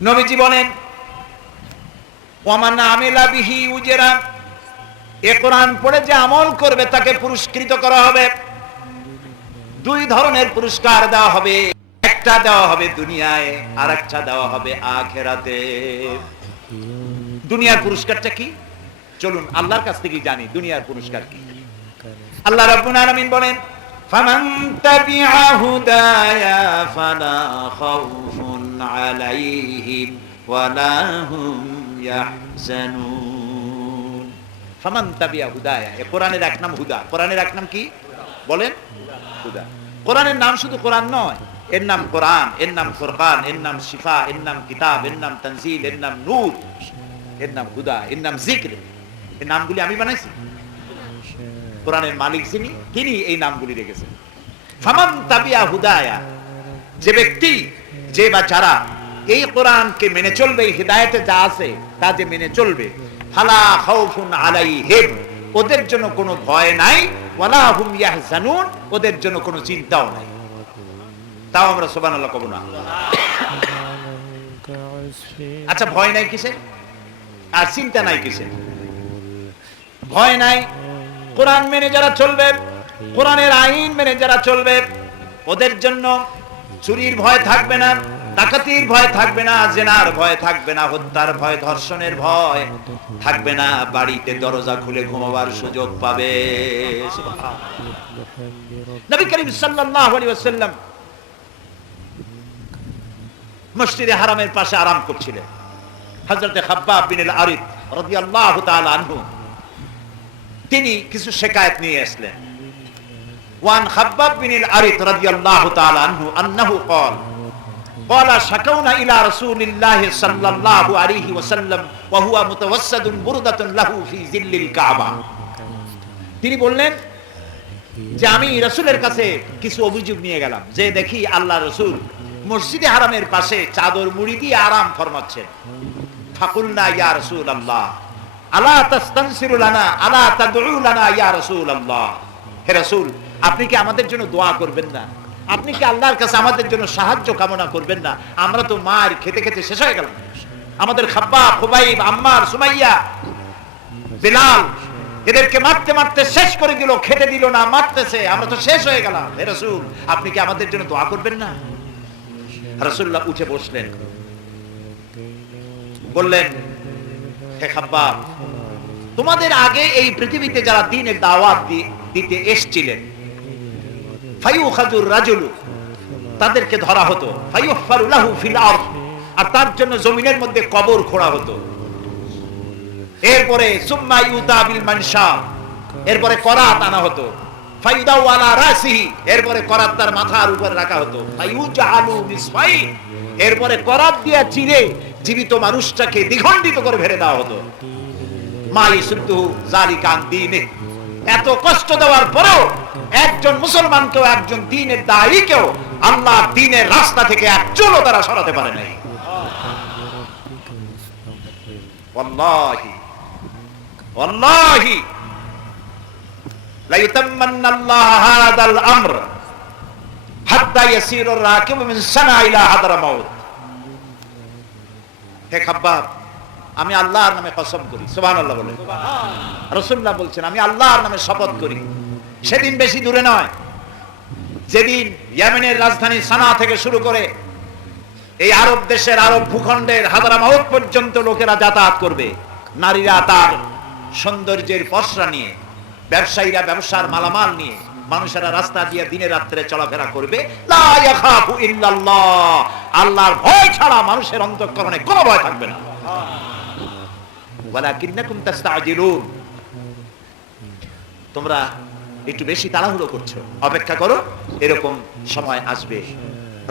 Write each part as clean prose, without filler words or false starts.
নবীজি বলেন ওয়ামান আমিলা বিহি উজরা, এ কোরআন পড়ে যে আমল করবে তাকে পুরস্কৃত করা হবে। দুই ধরনের পুরস্কার দেওয়া হবে, একটা দেওয়া হবে দুনিয়ায় আর একটা দেওয়া হবে আখিরাতে। দুনিয়ার পুরস্কারটা কি চলুন আল্লাহর কাছ থেকে জানি দুনিয়ার পুরস্কার কি। আল্লাহ রাব্বুল আলামিন বলেন ফামান তাবিআ হুদায়া ফালা খাউফুন আলাইহিম ওয়ালা হুম ইয়াহজানুন। ফামান তাবিআ হুদায়া, এই কোরআনের এক নাম হুদা। কোরআনের এক নাম কি বলেন? হুদা। কোরআনের নাম শুধু কোরআন নয়, এর নাম কোরআন, এর নাম ফুরকান, এর নাম শিফা, এর নাম কিতাব, এর নাম তানজিল, এর নাম নূর, এর নাম হুদা, এর নাম জিক্র। এই নামগুলি আমি বানাইছি। কোরআনের মালিক যিনি, তিনি এই নামগুলি রেখেছেন। ফামান তাবিআ হুদায়া, যে ব্যক্তি যে বা যারা এই কোরআনকে মেনে চলবে, এই হিদায়াতে যা আছে তা যে মেনে চলবে, ফালা খাউফুন আলাইহিম, ওদের জন্য কোনো ভয় নাই, ওয়ালা হুম ইয়াহজানুন, ওদের জন্য কোনো চিন্তাও নাই। তাও আমরা সুবহানাল্লাহ কব না। আচ্ছা, ভয় নাই কিসে আর চিন্তা নাই কিসে? ভয় নাই কোরআন মেনে যারা চলবে, কোরআনের আইন মেনে যারা চলবে, ওদের জন্য চুরির ভয় থাকবে না, ডাকাতির ভয় থাকবে না, জেনার ভয় থাকবে না, হত্যার ভয়, ধর্ষণের ভয় থাকবে না, বাড়িতে দরজা খুলে ঘুমাবার সুযোগ পাবে। নবী করিম সাল্লাল্লাহু আলাইহি ওয়াসাল্লাম মসজিদে হারামের পাশে আরাম করছিলেন। হযরতে খাব্বাব বিন আল আরিদ রাদিয়াল্লাহু তাআলা আনহু তিনি কিছু শিকায়েত নিয়ে আসলেন। ওয়ান খাব্বাব বিন আল আরিদ রাদিয়াল্লাহু তাআলা আনহু আন্নাহু ক্বালা শাকাউনা ইলা রাসূলিল্লাহি সাল্লাল্লাহু আলাইহি ওয়াসাল্লাম ওয়া হুয়া মুতাওয়াসসাদুন বুরদাতুন লাহু ফি জিল্লিল কাবা। তিনি বললেন যে আমি রাসূলের কাছে কিছু অভিযোগ নিয়ে গেলাম, যে দেখি আল্লাহ রাসূল মসজিদে হারামের পাশে চাদর মুড়ি দিয়ে আরাম ফরমাচ্ছেন। ফাকুলনা ইয়া রাসূলুল্লাহ আলা তাস্তানসিরু লানা আলা তাদউ লানা ইয়া রাসূলুল্লাহ, হে রাসূল আপনি কি আমাদের জন্য দোয়া করবেন না? আপনি কি আল্লাহর কাছে আমাদের জন্য সাহায্য কামনা করবেন না? আমরা তো মার খেতে খেতে শেষ হয়ে গেলাম। আমাদের খাব্বাব, খুবাইব, আম্মার, সুমাইয়া, বিলাল এদেরকে মারতে মারতে শেষ করে দিল, খেতে দিল না, মারতেছে, আমরা তো শেষ হয়ে গেলাম। হে রাসূল আপনি কি আমাদের জন্য দোয়া করবেন না? রাসূলুল্লাহ উঠে বসলেন, বললেন হে খাব্বাব, তোমাদের আগে এই পৃথিবীতে যারা দ্বীনের দাওয়াত দিতে এসেছিলেন, ফায়ুখাযুর রাজুলু, তাদেরকে ধরা হতো, ফায়ুহফারু লাহু ফিল আরদ, আর তার জন্য জমিনের মধ্যে কবর খোঁড়া হতো। এরপরে সুম্মা ইউতা বিল মানশা, এরপরে করাত আনা হতো, ফায়ুদাউ আলা রাসিহি, এরপরে করাত তার মাথার উপরে রাখা হতো, ফায়ুজআলু মিসফাই, এরপরে করাত দিয়ে চিরে জীবিত মানুষটাকে দ্বিখণ্ডিত করে ফেলে দেওয়া হতো। মা ইসুদ্দু যালিকা আন দীনে, এত কষ্ট দেওয়ার পরেও একজন মুসলমানকেও, একজন দ্বীনের দায়ীকেও আল্লাহর দ্বীনের রাস্তা থেকে এক চুলও তারা সরাতে পারে নাই। ওয়াল্লাহি ওয়াল্লাহি লা ইউতাম্মান্না আল্লাহ হাদাল আমর হাত্তা ইয়াসিরু রাকিবু মিন সানা ইলা হাদরামাউত। হে খাব্বাব, আমি আল্লাহর নামে কসম করি, সুবহানাল্লাহ বলেন। রাসূলুল্লাহ বলছেন আমি আল্লাহর নামে শপথ করি, সেদিন বেশি দূরে নয় যেদিন ইয়েমেনের রাজধানী সানা থেকে শুরু করে এই আরব দেশের, আরব ভূখণ্ডের হাদরামাউত পর্যন্ত লোকেরা যাতায়াত করবে। নারীরা তার সৌন্দর্যের পসরা নিয়ে, ব্যবসায়ীরা ব্যবসার মালামাল নিয়ে, মানুষেরা রাস্তা দিয়ে দিনে রাত্রে চলাফেরা করবে। লা ইয়াখাফু ইল্লাল্লাহ, আল্লাহর ভয় ছাড়া মানুষের অন্তঃকরণে কোনো ভয় থাকবে না। ওয়ালাকিন্নাকুম তাস্তাজিলুন, তোমরা একটু বেশি তাড়াহুড়ো করছো, অপেক্ষা করো, এরকম সময় আসবে।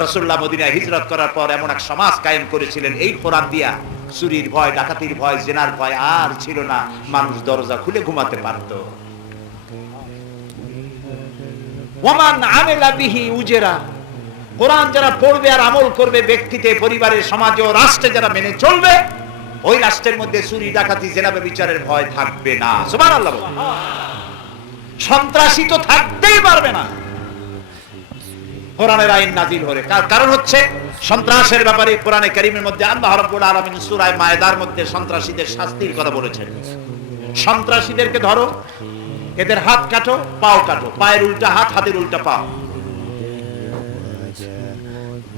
রাসূলুল্লাহ মদিনায় হিজরত করার পর এমন এক সমাজ কায়েম করেছিলেন এই কোরআন দিয়া, চুরির ভয়, ডাকাতির ভয়, জেনার ভয় আর ছিল না, মানুষ দরজা খুলে ঘুমাতে পারত। ওয়ামান আমিলা বিহি উজরা, কোরআন যারা পড়বে আর আমল করবে, ব্যক্তিতে, পরিবারে, সমাজে ও রাষ্ট্রে যারা মেনে চলবে, ওই রাষ্ট্রের মধ্যে চুরি, ডাকাতি, জেনা, ব্যভিচারের ভয় থাকবে না। সুবহানাল্লাহ। সন্ত্রাসী তো থাকতেই পারবে না। কোরআনের আইন নাজিল হলে। কারণ হচ্ছে সন্ত্রাসের ব্যাপারে কোরআনে কারীমের মধ্যে আল্লাহ রাব্বুল আলামিন সূরা মায়েদার মধ্যে সন্ত্রাসীদের শাস্তির কথা বলেছেন। সন্ত্রাসীদেরকে ধরো, এদের হাত কাটো, পাও কাটো, পায়ের উল্টা হাত, হাতের উল্টা পাও,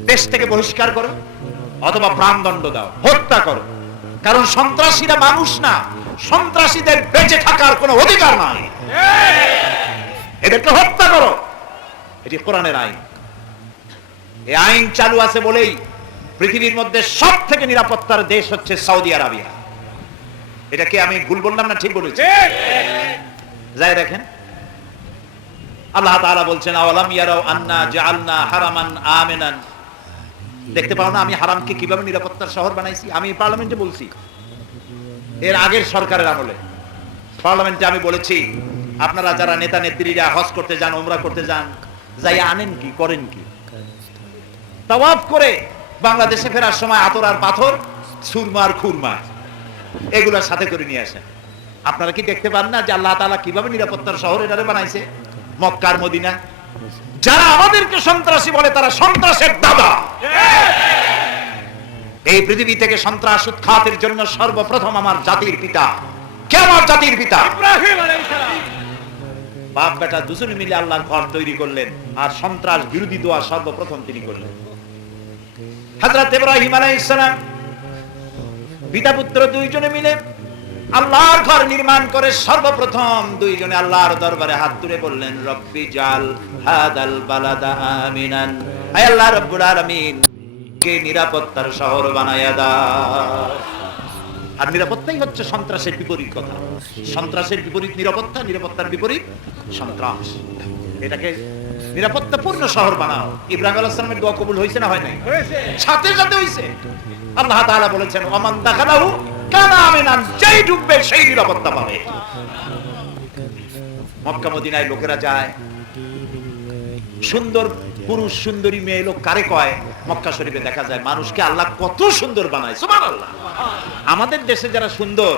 দেশ থেকে বহিষ্কার করো অথবা প্রাণদণ্ড দাও, হত্যা করো। কারণ সন্ত্রাসীরা মানুষ না, সন্ত্রাসীদের বেঁচে থাকার কোনো অধিকার নাই, এদেরকে হত্যা করো। এটি কোরআনের আইন। এই আইন চালু আছে বলেই পৃথিবীর মধ্যে সব থেকে নিরাপত্তার দেশ হচ্ছে সৌদি আরবিয়া। এটাকে আমি ভুল বললাম না ঠিক বলেছি? যাই দেখেন, আল্লাহ তাআলা বলছেন আওয়ালাম ইয়ারাও আন্না জাআলনা হারামান আমিনান। দেখতে পাও না আমি হারামকে কিভাবে নিরাপত্তার শহর বানাইছি? আমি পার্লামেন্টে বলছি, এর আগের সরকারের আমলে পার্লামেন্টে আমি বলেছি, আপনারা যারা নেতা নেত্রীরা হজ করতে যান, উমরা করতে যান, যাই আনেন কি, করেন কি? তাওয়াফ করে বাংলাদেশে ফেরার সময় আতর আর পাথর, সুরমা আর খুরমা এগুলোর সাথে করে নিয়ে আসেন। আপনারা কি দেখতে পান না যে আল্লাহ তাআলা কিভাবে নিরাপত্তার শহর এটারে বানাইছে? মক্কা আর মদিনা। যারা আমাদেরকে সন্ত্রাসী বলে তারা সন্ত্রাসের দাদা। এই পৃথিবী থেকে সন্ত্রাস উৎখাতের জন্য সর্বপ্রথম আমার জাতির পিতা, কে আমার জাতির পিতা? ইব্রাহিম আলাইহিস সালাম। বাপ বেটা দুজনে মিলে আল্লাহর ঘর তৈরি করলেন, আর সন্ত্রাস বিরোধী দোয়া সর্বপ্রথম তিনি করলেন। হযরত ইব্রাহিম আলাইহিস সালাম পিতা পুত্র দুইজনে মিলে আল্লাহর ঘর নির্মাণ করে সর্বপ্রথম দুইজনে আল্লাহর দরবারে হাত তুলে বললেন, রব্বি জাল হাদাল বালাদা আমিনান, হে আল্লাহ রব্বুল আলামিন কে নিরাপত্তার শহর বানায়া দাও। আর নিরাপত্তাই হচ্ছে সন্ত্রাসের বিপরীত কথা। সন্ত্রাসের বিপরীত নিরাপত্তা, নিরাপত্তার বিপরীত সন্ত্রাস। এটাকে নিরাপত্তাপূর্ণ শহর বানাও। ইব্রাহিম আলাইহিস সালামের দোয়া কবুল হয়েছে না হয় নাই? সাথে সাথে হয়েছে। আল্লাহ তাআলা বলেছেন ওমান দাখালাহু কানা আমিনান, যেই ঢুকবে সেই নিরাপত্তা পাবে। মক্কা মদিনায় লোকেরা যায়, সুন্দর পুরুষ সুন্দরী মেয়ে লোক কারে কয়? মক্কা শরীফে দেখা যায় মানুষকে আল্লাহ কত সুন্দর বানায়, সুবহানাল্লাহ। আমাদের দেশে যারা সুন্দর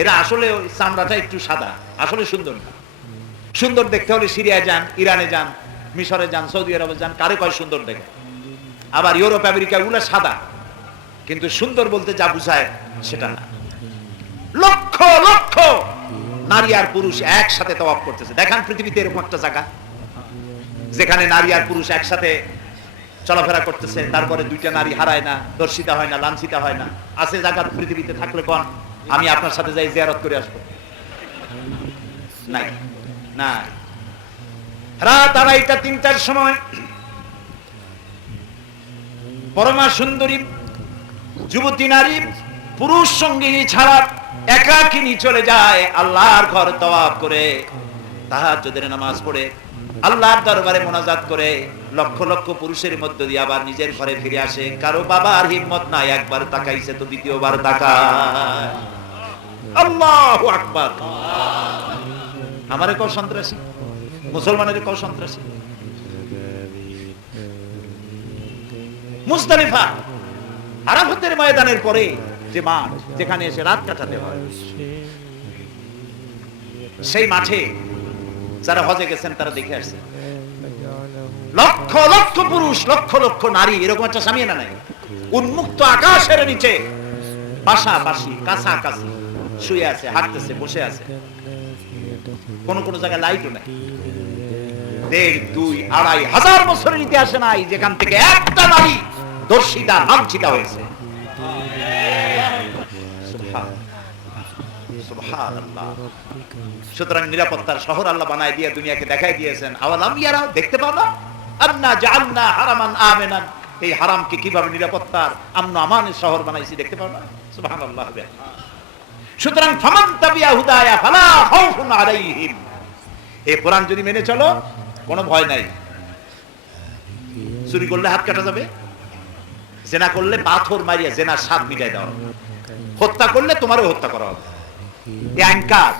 এরা আসলে চামড়াটা একটু সাদা, আসলে সুন্দর না। সুন্দর দেখতে হলে সিরিয়ায় যান, ইরানে যান, মিশরে যান, সৌদি আরবে যান, কারে কয় সুন্দর দেখে। আবার ইউরোপ আমেরিকা গুলো সাদা, কিন্তু সুন্দর বলতে যা বুঝায় সেটা না। লক্ষ লক্ষ নারী আর পুরুষ একসাথে তাওয়াফ করতেছে। দেখেন পৃথিবীতে এরকম একটা জায়গা যেখানে নারী আর পুরুষ একসাথে চলাফেরা করতেছে, তারপরে দুইটা নারী হারায় না, দর্শিতা হয় না, লাঞ্ছিতা হয় না? আছে জায়গা পৃথিবীতে? থাকলে কোন আমি আপনার সাথে যাই জিয়ারত করে আসবো? নাই না। রাত 2:30-3টার সময় পরমা সুন্দরী যুবতী নারী পুরুষ সঙ্গিনী ছাড়া একাকিনী চলে যায় আল্লাহর ঘর তাওয়াফ করে, তাহাজ্জুদের নামাজ পড়ে, আল্লাহর দরবারে মোনাজাত করে, লক্ষ লক্ষ পুরুষের মধ্য দিয়ে আবার নিজের ঘরে ফিরে আসে। কারো বাবার হিম্মত নাই, একবার তাকাইছে তো দ্বিতীয়বার তাকায়। আল্লাহু আকবার। আমারে কও সন্ত্রাসী, মুসলমানের কও সন্ত্রাসী। মুজদালিফা আরাফাতের ময়দানের পরে যে মাঠ যেখানে এসে রাত কাটাতে হয়, সেই মাঠে যারা হজে গেছেন তারা দেখে আসছে লক্ষ লক্ষ পুরুষ, লক্ষ লক্ষ নারী, এরকম একটা সামিয়ানা নাই, উন্মুক্ত আকাশের নিচে পাশাপাশি কাছাকাছি শুয়ে আছে, হাঁটতেছে, বসে আছে। কোন কোন জায়গায় লাইটও নাই। 1,500-2,500 হাজার বছরের ইতিহাসে নাই যেখান থেকে একটা নারী দর্শিতা লাঞ্ছিতা হয়েছে। সুবহানাল্লাহ। সুতরাং নিরাপত্তার শহর আল্লাহ বানায় দিয়ে দুনিয়াকে দেখাই দিয়েছেন। আওয়ালাম ইয়ারাও, দেখতে পাও না? আন্না জাআলনা হারামান আমিনান, এই হারামকে কিভাবে নিরাপত্তার আমন আমানের শহর বানাইছি, দেখতে পাও না? সুবহানাল্লাহ। সুতরাং ফামান তাবিয়া হুদায়া ফালা খাউফুন আলাইহিম, এই কোরআন যদি মেনে চলো কোনো ভয় নাই। চুরি করলে হাত কাটা যাবে, জেনা করলে পাথর মারিয়া জেনার স্বাদ মিটাই দেওয়া হবে, হত্যা করলে তোমারও হত্যা করা হবে। এই আইন কার?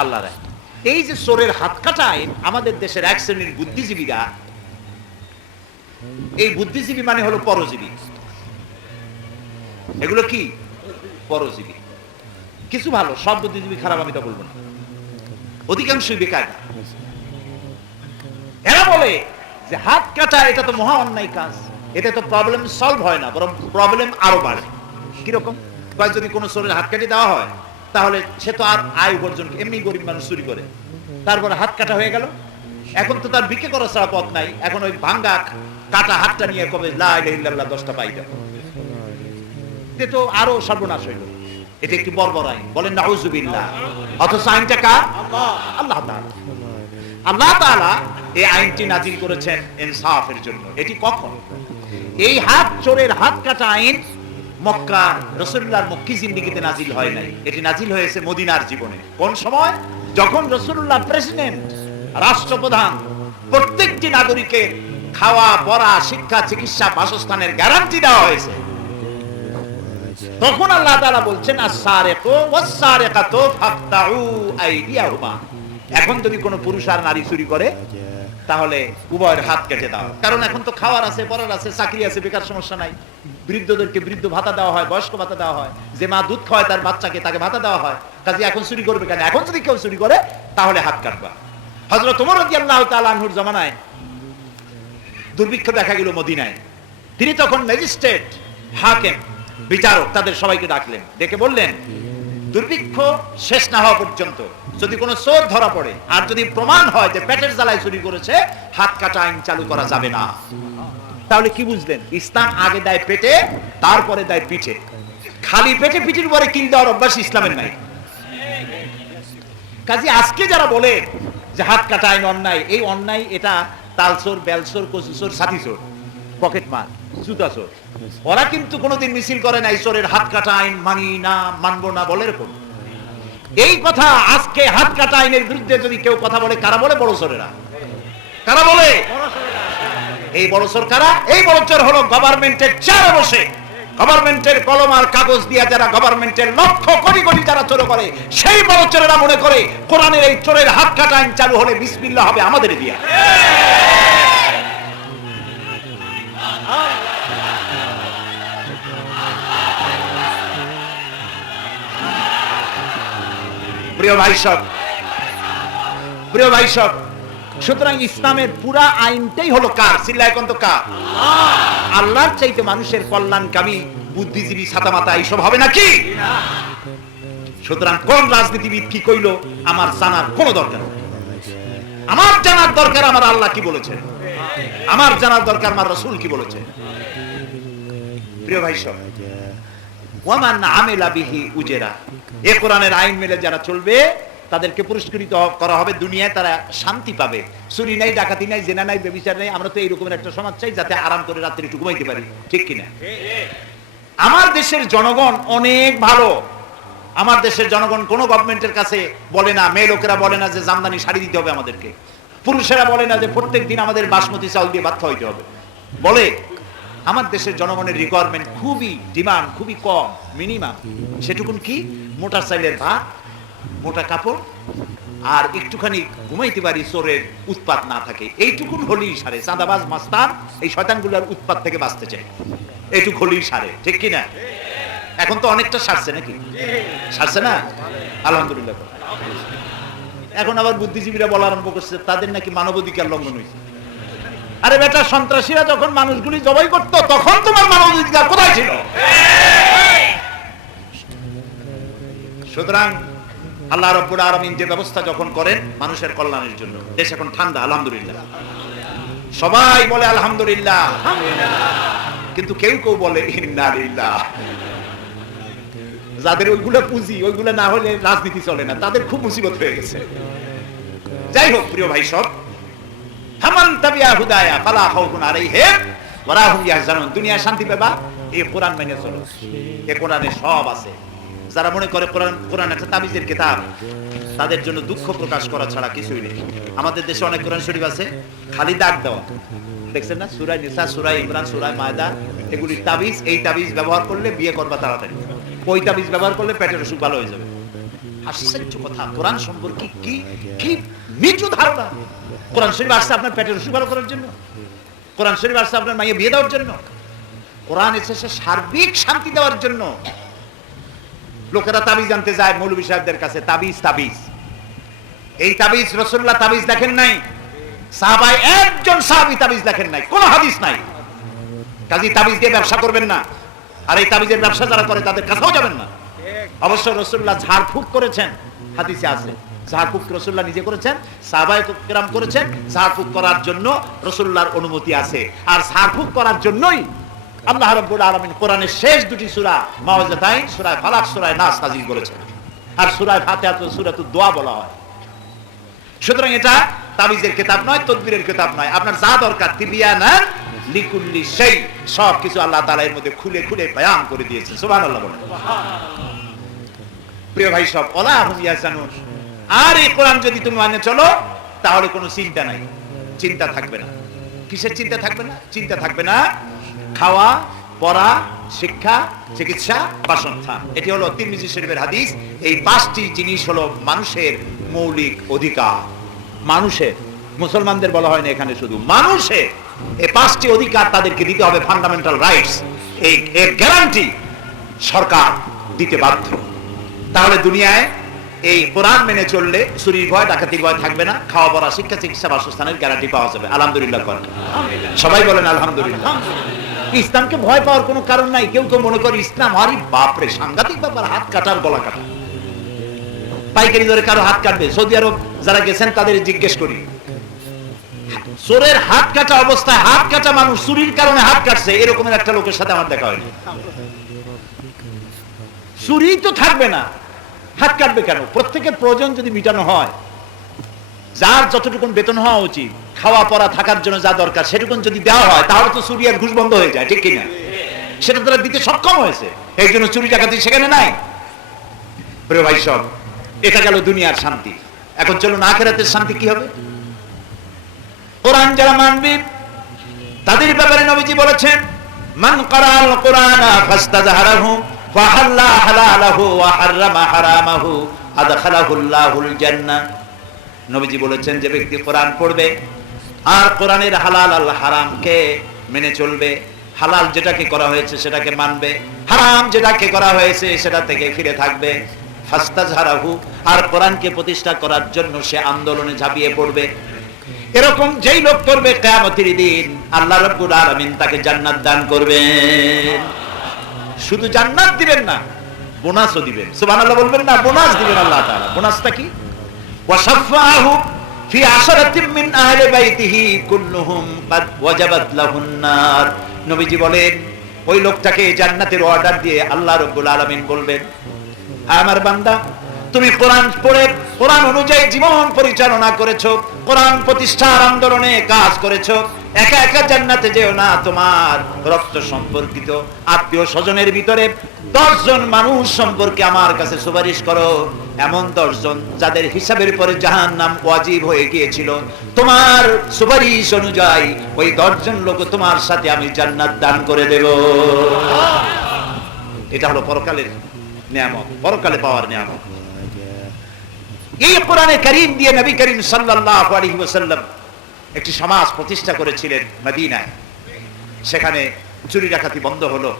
আল্লাহর আইন। এই যে চোরের হাত কাটা আইন, আমাদের দেশের এক শ্রেণীর বুদ্ধিজীবীরা, এই বুদ্ধিজীবী মানে হলো পরজীবী। এগুলো কি? পরজীবী। কিছু ভালো, সব বুদ্ধিজীবী খারাপ আমি তা বলবো না, অধিকাংশই বেকায়দা। এরা বলে যে হাত কাটা এটা তো মহা অন্যায় কাজ, এটা তো প্রবলেম সলভ হয় না, বরং প্রবলেম আরো বাড়ে। কিরকম? যদি কোনো চোরের হাত কেটে দেওয়া হয় তাহলে সে তো আর আয় উপার্জন, এমনি গরিব মানুষ চুরি করে, তারপরে হাত কাটা হয়ে গেল, এখন তো তার বিক্রি করার ছাড়া পথ নাই, এখন ওই ভাঙ্গা কাটা হাতটা নিয়ে কবে লা ইলাহা ইল্লাল্লাহ 10টা পাই দেব, এতে তো আরো সর্বনাশ হইল। এটা একটি বর্বর আইন, বলেন নাউজুবিল্লাহ। অথচ আইনটা কার? আল্লাহ তাআলা। আল্লাহ তাআলা এই আইনটি নাজিল করেছেন ইনসাফের জন্য। এটি কখন? এই হাত চোরের হাত কাটা আইন মক্কা রাসূলুল্লাহর মক্কি জিন্দেগিতে নাজিল হয় নাই, এটি নাজিল হয়েছে মদিনার জীবনে। কোন সময়? যখন রাসূলুল্লাহ প্রেসিডেন্ট, রাষ্ট্রপ্রধান, প্রত্যেকটি নাগরিকের খাওয়া, পড়া, শিক্ষা, চিকিৎসা, বাসস্থানের গ্যারান্টি দেওয়া হয়েছে, তখন আল্লাহ তাআলা বলছেন আস-সারিকু ওয়াস-সারিকাতু ফাকতাউ আইদিয়াহুমা। এখন যদি কোনো পুরুষ আর নারী চুরি করে তাহলে উভয়ের হাত কেটে দাও। কারণ এখন তো খাওয়ার আছে, পড়ার আছে, চাকরি আছে, বেকার সমস্যা নাই। বৃদ্ধদেরকে বৃদ্ধ ভাতা দেওয়া হয়, বয়স্ক ভাতা দেওয়া হয়, যে মা দুধ খাওয়ায় তার বাচ্চাকে তাকে ভাতা দেওয়া হয়। কাজে এখন চুরি করবে কেন? এখন যদি কেউ চুরি করে তাহলে হাত কাটবা। হযরত ওমর রাদিয়াল্লাহু তাআলা আনহুর জামানায় দুর্ভিক্ষ দেখা গেল মদিনায়। তিনি তখন ম্যাজিস্ট্রেট, হাকিম, বিচারক, তাদের সবাইকে ডাকলেন, ডেকে বললেন দুর্ভিক্ষ শেষ না হওয়া পর্যন্ত যদি কোনো চোর ধরা পড়ে আর যদি প্রমাণ হয় যে পেটের জ্বালায় চুরি করেছে, হাত কাটা আইন চালু করা যাবে না। তাহলে কি বুঝলেন? ইসলাম আগে দেয় পেটে, তারপরে দেয় পিঠে। খালি পেটে পিঠের উপরে কিল দেওয়ার অভ্যাস ইসলামের নাই। কাজে আজকে যারা বলে যে হাত কাটা আইন অন্যায়, এই অন্যায় এটা তালচোর, বেলচোর, কচুচোর, সাথীচোর, পকেট মার, জুতা চোর, ওরা কিন্তু কোনোদিন মিছিল করে নাই চোরের হাত কাটা আইন মানি না, মানবো না বলে। এরকম এই কথা আজকে হাত কাটা আইনের বিরুদ্ধে যদি কেউ কথা বলে, কারা বলে? বড় চোরেরা। কারা বলে? এই বড় চোর কারা? এই বড় চোর হলো গভর্নমেন্টের চেয়ারে বসে, গভর্নমেন্টের কলম আর কাগজ দিয়ে যারা গভর্নমেন্টের লক্ষ কোটি কোটি যারা চোর করে, সেই বড় চোরেরা মনে করে কোরআনের এই চোরের হাত কাটা আইন চালু হলে বিসমিল্লাহ হবে আমাদের দিয়া। প্রিয় ভাই সব, প্রিয় ভাই সব, সুতরাং ইসলামের পুরা আইনটাই হলো কার? চিল্লায় কোন তো কার? আল্লাহর চাইতে মানুষের কল্যাণকামী বুদ্ধিজীবী ছাতামাতা এইসব হবে নাকি? সুতরাং কোন রাজনীতিবিদ কি কইলো আমার জানার কোনো দরকার নেই। আমার জানার দরকার আমার আল্লাহ কি বলেছেন, আমার জানার দরকার আমার রাসূল কি বলেছেন। প্রিয় ভাই সব, ওয়ামান আমিলা বিহি উজরা, এই কোরআনের আইন মেনে যারা চলবে তাদেরকে পুরস্কৃত করা হবে, দুনিয়ায় তারা শান্তি পাবে। চুরি নাই, ডাকাতি নাই, জেনা নাই, ব্যভিচার নাই। আমরা তো এইরকমের একটা সমাজ চাই যাতে আরাম করে রাত্রে একটু ঘুমাইতে পারি, ঠিক কিনা? আমার দেশের জনগণ অনেক ভালো। আমার দেশের জনগণ কোন গভর্নমেন্টের কাছে বলে না, মেয়ে লোকেরা বলে না যে জামদানি শাড়ি দিতে হবে আমাদেরকে, পুরুষেরা বলে না যে প্রত্যেক দিন আমাদের বাসমতি চাউল দিয়ে ভাত খাওয়াইতে হবে। বলে আমার দেশের জনগণের রিকোয়ারমেন্ট খুবই, ডিমান্ড খুবই কম, মিনিমাম। সেটুকুন কি? মোটা চাইলের ভাত, মোটা কাপড়, আর একটুখানি ঘুমাইতে পারি, চোরের উৎপাত না থাকে, এইটুকুন হলেই সারে। চাঁদাবাজ, মাস্তান, এই শয়তানগুলোর উৎপাত থেকে বাঁচতে চাই, এইটুকু হলেই সারে, ঠিক কিনা? এখন তো অনেকটা সারছে নাকি? সারছে না? আলহামদুলিল্লাহ। এখন আবার বুদ্ধিজীবীরা বলা আরম্ভ করছে তাদের নাকি মানবাধিকার লঙ্ঘন হয়েছে। আরে বেটা, সন্ত্রাসীরা যখন মানুষগুলি জবাই করত তখন তোমার মানবাধিকার কোথায় ছিল? সুতরাং আল্লাহ রাব্বুল আলামিন যে ব্যবস্থা যখন করেন মানুষের কল্যাণের জন্য, দেশ এখন ঠান্ডা, আলহামদুলিল্লাহ। সবাই বলে আলহামদুলিল্লাহ, কিন্তু কেউ কেউ বলে ইন্না লিল্লাহ। যাদের ওইগুলো পুঁজি, ওইগুলো না হলে রাজনীতি চলে না, তাদের খুব মুসিবত হয়ে গেছে। যাই হোক প্রিয় ভাই সব, হামান তাবিয়া হুদায়া ফালা খাউফুন আলাইহিম ওয়া লা হুম ইয়াহজানুন। দুনিয়া শান্তি পাবা এই কোরআন মেনে চলো, এই কোরআনে সব আছে। যারা মনে করে কোরআন একটা তাবিজের কিতাব, তাদের জন্য দুঃখ প্রকাশ করা ছাড়া কিছুই নেই। আমাদের দেশে অনেক কোরআন শরীফ আছে খালি দাগ দেওয়া, দেখছেন না? সূরা নিসা, সূরা ইমরান, সূরা মায়দা, এগুলি তাবিজ। এই তাবিজ ব্যবহার করলে বিয়ে করবা তাড়াতাড়ি, ওই তাবিজ ব্যবহার করলে পেটের অসুখ ভালো হয়ে যাবে। আশ্চর্য কথা, কোরআন সম্পর্কে কি কি নিচু ধারণা। কোরআন শরীফ আসছে আপনার পেটের অসুখ ভালো করার জন্য, কোরআন শরীফ আসছে আপনার মাইয়ে বিয়ে দেওয়ার জন্য, কোরআন এসেছে সার্বিক শান্তি দেওয়ার জন্য। লোকেরা তাবিজ আনতে যায় মৌলভী সাহেবদের কাছে, তাবিজ তাবিজ। এই তাবিজ রাসূলুল্লাহ তাবিজ দেখেন নাই, সাহাবাই একজন সাহাবী তাবিজ লেখেন নাই, কোন হাদিস নাই। কাজী তাবিজ দিয়ে ব্যবসা করবেন না, আর এই তাবিজের ব্যবসা যারা করে তাদের কাছেও যাবেন না। অবশ্য রাসূলুল্লাহ ঝাড়ফুঁক করেছেন, হাদিসে আছে ঝাড়ফুঁক রাসূলুল্লাহ নিজে করেছেন, সাহাবায়ে কেরাম করেছেন। ঝাড়ফুঁক করার জন্য রাসূলুল্লাহর অনুমতি আছে, আর ঝাড়ফুঁক করার জন্যই আল্লাহ রাব্বুল আলামিন কোরআনের শেষ দুটি সূরা মুআউযাতাইন, সূরা ফালাক, সূরা নাস নাযিল করেছেন। আর সূরা ফাতিহা তো সূরাতুদ দোয়া বলা হয়। সুতরাং এটা তাবিজের কিতাব নয়, তদবিরের কিতাব নয়। আপনার যা দরকার তিবিয়ানান লিকুল্লি শাই, সব কিছু আল্লাহ তাআলা এর মধ্যে খুলে খুলে বয়ান করে দিয়েছেন। সুবহানাল্লাহ বলেন। প্রিয় ভাই সব, ওয়ালা হুম ইয়াজানুন। আর এই কোরআন যদি তুমি মানে চলো, তাহলে কোনো চিন্তা নাই, চিন্তা থাকবে না। কিসের চিন্তা থাকবে না? চিন্তা থাকবে না খাওয়া, পড়া, শিক্ষা, চিকিৎসা, বাসস্থান। এটি হলো তিরমিজি শরীফের হাদিস। এই পাঁচটি জিনিস হলো মানুষের মৌলিক অধিকার। মানুষের, মুসলমানদের বলা হয় না এখানে, শুধু মানুষের এই পাঁচটি অধিকার তাদেরকে দিতে হবে, ফান্ডামেন্টাল রাইটস। এই গ্যারান্টি সরকার দিতে বাধ্য। তাহলে দুনিয়ায় এই কোরআন মেনে চললে চুরির ভয়, ডাকাতির ভয় থাকবে না। খাওয়া পড়া, শিক্ষা, চিকিৎসা, বাসস্থানের গ্যারান্টি পাওয়া যাবে। আলহামদুলিল্লাহ করেন, সবাই বলেন আলহামদুলিল্লাহ। ইসলামকে ভয় পাওয়ার কোনো কারণ নাই। কেউ কেউ মনে করে ইসলাম, আরে বাপরে সাংঘাতিক ব্যাপার, হাত কাটার, গলা কাটা, পাইকারি দরে কারো হাত কাটবে। সৌদি আরব যারা গেছেন তাদের জিজ্ঞেস করি, চোরের হাত কাটা অবস্থায় হাত কাটা মানুষ চুরির কারণে হাত কাটছে, এরকমের একটা লোকের সাথে আমার দেখা হয়নি। চুরি তো থাকবে না, হাত কাটবে কেন? প্রত্যেকের প্রয়োজন যদি মিটানো হয়, যার যতটুকু বেতন হওয়া উচিত, খাওয়া পড়া থাকার জন্য যা দরকার সেটুকু যদি দেওয়া হয়, তাহলে তো চুরি আর ঘুষ বন্ধ হয়ে যায়, ঠিক কিনা? সেটা তারা দিতে সক্ষম হয়েছে, এই জন্য চুরি ডাকাতি সেখানে নাই। প্রিয় ভাই সব, এটা গেল দুনিয়ার শান্তি। এখন চলুন আখিরাতের শান্তি কি হবে। কোরআন যারা মানবে তাদের ব্যাপারে নবীজি বলেছেন, মান ক্বারাআল কুরআনা ফাস্তাযহারাহু ফাহাল্লা হালালাহু ওয়া হাররামা হারামাহু আদখালাহুল্লাহুল জান্নাহ। নবীজি বলেছেন, যে ব্যক্তি কোরআন পড়বে আর কোরআনের হালাল আল হারামকে মেনে চলবে, হালাল যেটাকে করা হয়েছে সেটাকে মানবে, হারাম যেটাকে করা হয়েছে সেটা থেকে ফিরে থাকবে, ফাস্তাযহারাহু, আর কোরআনকে প্রতিষ্ঠা করার জন্য সে আন্দোলনে ঝাঁপিয়ে পড়বে, এরকম যেই লোক করবে, কিয়ামতের দিন আল্লাহ রাব্বুল আলামিন তাকে জান্নাত দান করবেন। শুধু জান্নাত দিবেন না, বোনাসও দিবেন। সুবহানাল্লাহ বলবেন না? বোনাস দিবেন আল্লাহ তাআলা। বোনাসটা কি? ওয়াশাফাহু ফি আশরাতিন মিন আহলি বাইতিহি কুল্লুহুম ক্বাদ ওয়াজাবাত লাহুন নার। নবীজি বলেন, ওই লোকটাকে জান্নাতের অর্ডার দিয়ে আল্লাহ রাব্বুল আলামিন বলবেন, আমার বান্দা, তুমি কোরআন পড়ে কোরআন অনুযায়ী জীবন পরিচালনা করেছো, কোরআন প্রতিষ্ঠার আন্দোলনে কাজ করেছো, একা একা জান্নাতে যেও না, তোমার রক্ত সম্পর্কিত আত্মীয় স্বজনের ভিতরে 10 জন মানুষ সম্পর্কে আমার কাছে সুপারিশ করো, এমন 10 জন যাদের হিসাবের পরে জাহান্নাম ওয়াজিব হয়ে গিয়েছিল, তোমার সুপারিশ অনুযায়ী ওই 10 জন লোক তোমার সাথে আমি জান্নাত দান করে দেব। এটা হলো পরকালের নিয়ামত, পরকালে পাওয়ার নিয়ামত। এই কোরআনে কারীম দিয়ে নবী করিম সাল্লাল্লাহু আলাইহি ওয়াসাল্লাম একটি সমাজ প্রতিষ্ঠা করেছিলেন মদিনায়। সেখানে চুরি ডাকাতি বন্ধ হলো।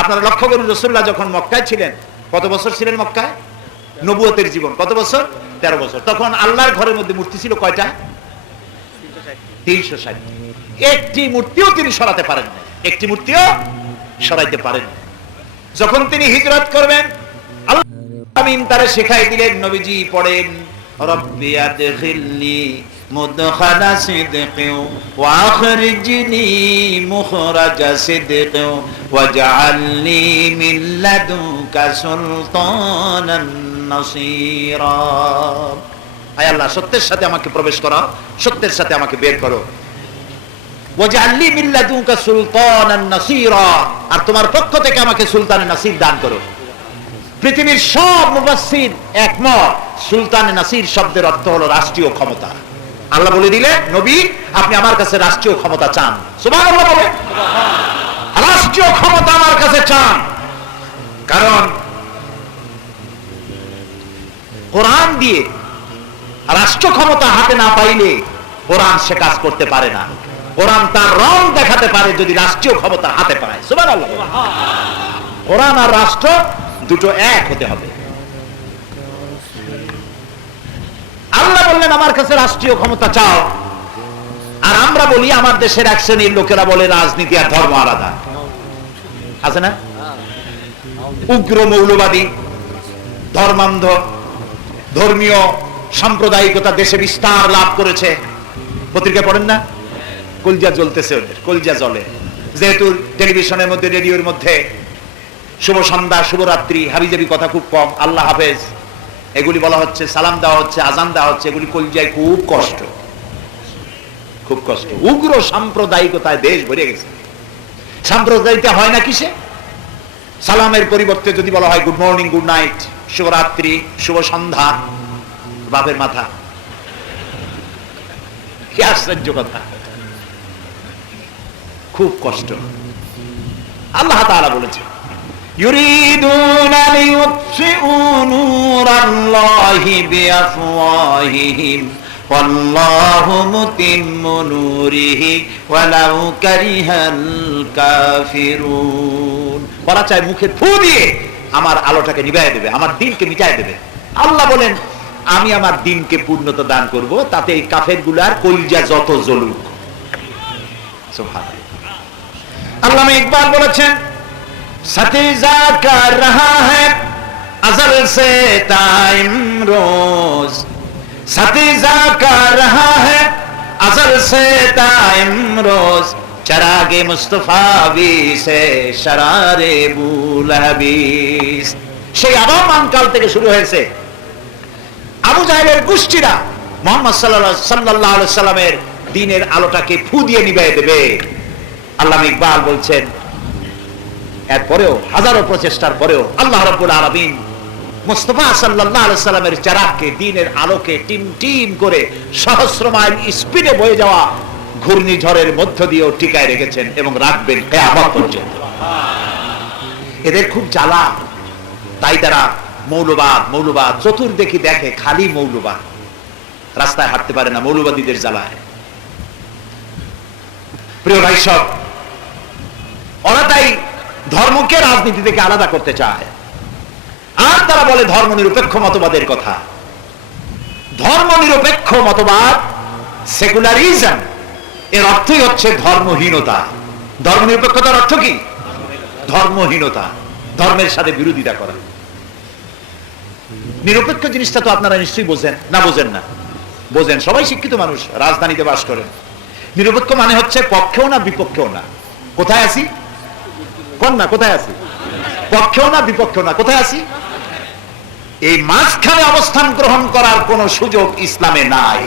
আপনারা লক্ষ্য করুন, রাসূলুল্লাহ যখন মক্কায় ছিলেন, কত বছর ছিলেন মক্কায়? নবুয়তের জীবন কত বছর? 13 বছর। তখন আল্লাহর ঘরের মধ্যে মূর্তি ছিল কয়টা? 360। একটি মূর্তিও তিনি সরাতে পারেন না, একটি মূর্তিও সরাইতে পারেন না। যখন তিনি হিজরত করবেন, আল্লাহ আমিন তারে শেখাই দিলেন, নবীজি পড়েন, রব্বি আদখিলনি মুদখালা সিদকিন ওয়া আখরিজনি মুখরাজা সিদকিন ওয়াজআলনি মিন লাদুনকা সুলতানান নাসীরা। আয় আল্লাহ, সত্যের সাথে আমাকে প্রবেশ করাও, সত্যের সাথে আমাকে বের করো। ওয়াজআলনি মিন লাদুনকা সুলতানান নাসীরা, আর তোমার পক্ষ থেকে আমাকে সুলতানে নাসির দান করো। পৃথিবীর সব মুফাসসির একমত, সুলতানে নাসির শব্দের অর্থ হলো রাষ্ট্রীয় ক্ষমতা। আল্লাহ বলে দিলে, নবী আপনি আমার কাছে রাষ্ট্রীয় ক্ষমতা চান। সুবহানাল্লাহ বলে, রাষ্ট্রীয় ক্ষমতা আমার কাছে চান। কারণ কোরআন দিয়ে রাষ্ট্র ক্ষমতা হাতে না পাইলে কোরআন সে কাজ করতে পারে না। কোরআন তার রং দেখাতে পারে যদি রাষ্ট্রীয় ক্ষমতা হাতে পায়। সুবহানাল্লাহ। কোরআন আর রাষ্ট্র দুটো এক হতে হবে। আল্লাহ বললেন, আমার কাছে রাষ্ট্রীয় ক্ষমতা চাও। আর আমরা বলি আমার দেশের এক শ্রেণীর লোকেরা বলে রাজনীতি আর ধর্ম আলাদা, আছে না? উগ্র মৌলবাদী, ধর্মান্ধ, ধর্মীয় সাম্প্রদায়িকতা দেশে বিস্তার লাভ করেছে। পত্রিকা পড়েন না? কলজা জ্বলতেছে ওদের, কলজা জ্বলে। যেহেতু টেলিভিশনের মধ্যে, রেডিওর মধ্যে শুভ সন্ধ্যা, শুভরাত্রি, হাবিজাবি কথা খুব কম, আল্লাহ হাফেজ এগুলি বলা হচ্ছে, সালাম দেওয়া হচ্ছে, আজান দেওয়া হচ্ছে, এগুলি কলজায় খুব কষ্ট, খুব কষ্ট। উগ্র সাম্প্রদায়িকতায় দেশ ভরে গেছে। সাম্প্রদায়িকতা হয় না কিসে? সালামের পরিবর্তে যদি বলা হয় গুড মর্নিং, গুড নাইট, শুভরাত্রি, শুভ সন্ধ্যা, বাপের মাথা। কি আশ্চর্য কথা, খুব কষ্ট। আল্লাহ তাআলা বলেছে ইউরিদুনা লিইউতফিউ নূরাল্লাহি বিআফওয়াহিহিম ওয়াল্লাহু মুতিম্মু নূরিহি ওয়ালাউ কারিহাল কাফিরুন। বলা চায় মুখে ফু দিয়ে আমার আলোটাকে নিভাইয়া দেবে, আমার দিনকে মিটায় দেবে। আল্লাহ বলেন আমি আমার দিনকে পূর্ণতা দান করব, তাতে এই কাফেরগুলার কলিজা যত জ্বলুক। সুবহানাল্লাহ। আল্লামা ইকবাল বলেছেন সাথী যা কর রহা হ্যায় আজল সে টাইম রোজ, সাথী যা কর রহা হ্যায় আজল সে টাইম রোজ, চরাগে মুস্তাফাবি সে শরারে বুলহাবিস। সেই আবামান কাল থেকে শুরু হয়েছে। আবু জাহেলের গোষ্ঠীরা মুহাম্মদ সাল্লাল্লাহু আলাইহি সাল্লামের দ্বীনের আলোটাকে ফু দিয়ে নিভিয়ে দেবে। আল্লামা ইকবাল বলছেন এরপরেও হাজারো প্রচেষ্টার পরেও আল্লাহ রাব্বুল আলামিন মুস্তাফা সাল্লাল্লাহু আলাইহি সাল্লামের চেরাগকে, দ্বীনের আলোকে টিম টিম করে সহস্র মাইল স্পিডে বয়ে যাওয়া ঘূর্ণিঝড়ের মধ্য দিয়েও টিকায় রেখেছেন এবং রাখবেন কিয়ামত পর্যন্ত। এদের খুব জ্বালা, তাই তারা মৌলবাদ মৌলবাদ চতুর্দিকে দেখে, খালি মৌলবাদ, রাস্তায় হাঁটতে পারে না মৌলবাদীদের জ্বালায়। প্রিয় ভাই সব, ওরা তাই ধর্মকে রাজনীতি থেকে আলাদা করতে চায়। আর তারা বলে ধর্ম নিরপেক্ষ মতবাদের কথা। ধর্ম নিরপেক্ষ মতবাদ, সেকুলারিজম, এর অর্থই হচ্ছে ধর্মহীনতা। ধর্ম নিরপেক্ষতার অর্থ কি? ধর্মহীনতা, ধর্মের সাথে বিরোধিতা করা। নিরপেক্ষ জিনিসটা তো আপনারা নিশ্চয়ই বোঝেন না? বোঝেন না? বোঝেন, সবাই শিক্ষিত মানুষ, রাজধানীতে বাস করেন। নিরপেক্ষ মানে হচ্ছে পক্ষেও না বিপক্ষেও না। কোথায় আছি? কোন না, কোথায় আছি? পক্ষেও না বিপক্ষেও না, কোথায় আছি? এই মাঝখানে অবস্থান গ্রহণ করার কোন সুযোগ ইসলামে নাই।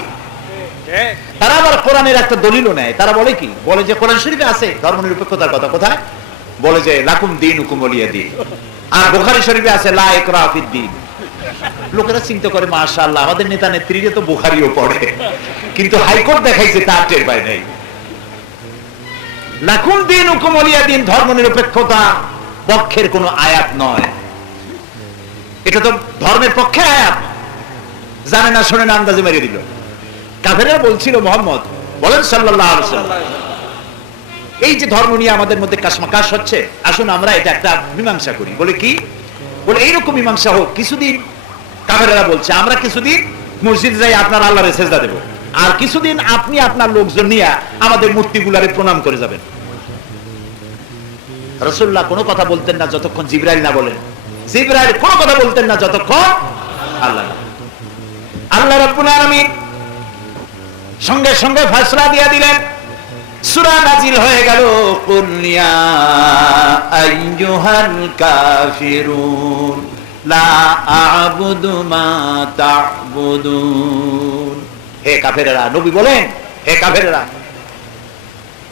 তারা আবার কোরআনের একটা দলিলও নেয়। তারা বলে কি? বলে যে কোরআন শরীফে আছে ধর্ম নিরপেক্ষতার কথা। কোথায়? বলে যে লাকুম দীনুকুম ওয়ালিয়া দীন। আর বুখারী শরীফে আছে লা ইকরাহা ফিদ-দীন। লোকেরা চিন্তা করে মাশাআল্লাহ আমাদের নেতা নেত্রীরা তো বুখারীও পড়ে, কিন্তু হাইকোর্ট দেখাইছে তার টের পায় নাই। লাকুম দীনুকুম ওয়ালিয়া দীন ধর্ম নিরপেক্ষতা পক্ষের কোনো আয়াত নয়, এটা তো ধর্মের পক্ষে আয়াত। জানে না, শোনে না, আন্দাজে মেরে দিল। কাফেররা বলছিল মুহাম্মদ বলেন সাল্লাল্লাহু আলাইহি ওয়াসাল্লাম, এই যে ধর্ম নিয়ে আমাদের মধ্যে কাশমাকাশ হচ্ছে, আসুন আমরা এটা একটা মীমাংসা করি। বলে কি? বলে এইরকম মীমাংসা হোক, কিছুদিন কাফেররা বলছে আমরা কিছুদিন মসজিদে যাই আপনার আল্লাহরে সেজদা দেব, আর কিছুদিন আপনি আপনার লোকজন নিয়ে আমাদের মূর্তিগুলারে প্রণাম করে যাবেন। রাসূলুল্লাহ কোনো কথা বলতেন না যতক্ষণ জিবরাইল না বলেন। জিবরাইল কোনো কথা বলতেন না যতক্ষণ আল্লাহ। আল্লাহ রাব্বুল আলামিন সঙ্গে সঙ্গে ফয়সালা দিয়ে দিলেন। সূরা নাজিল হয়ে গেল, কুল ইয়া আইয়ুহাল কাফিরুন লা আ'বুদু মা তা'বুদুন। হে কাফেরেরা, নবী বলেন হে কাফেরেরা,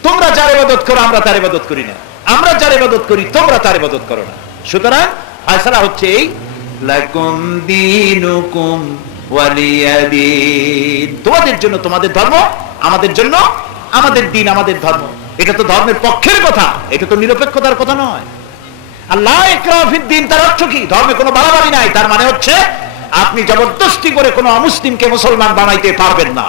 তোমরা যার ইবাদত করো আমরা তার ইবাদত করি না, আমরা যার ইবাদত করি তোমরা তার ইবাদত করো না। সুতরাং ফয়সালা হচ্ছে এই লাকুম দীনুকুম ওয়ালিয়া দীন, তোমাদের জন্য তোমাদের ধর্ম, আমাদের জন্য আমাদের দিন, আমাদের ধর্ম। এটা তো ধর্মের পক্ষের কথা, এটা তো নিরপেক্ষতার কথা নয়। আল্লাহ ইকরাহা ফিদ-দীন তার অর্থ কি? ধর্মে কোনো বাড়াবাড়ি নাই। তার মানে হচ্ছে আপনি জবরদস্তি করে কোনো অমুসলিমকে মুসলমান বানাইতে পারবেন না।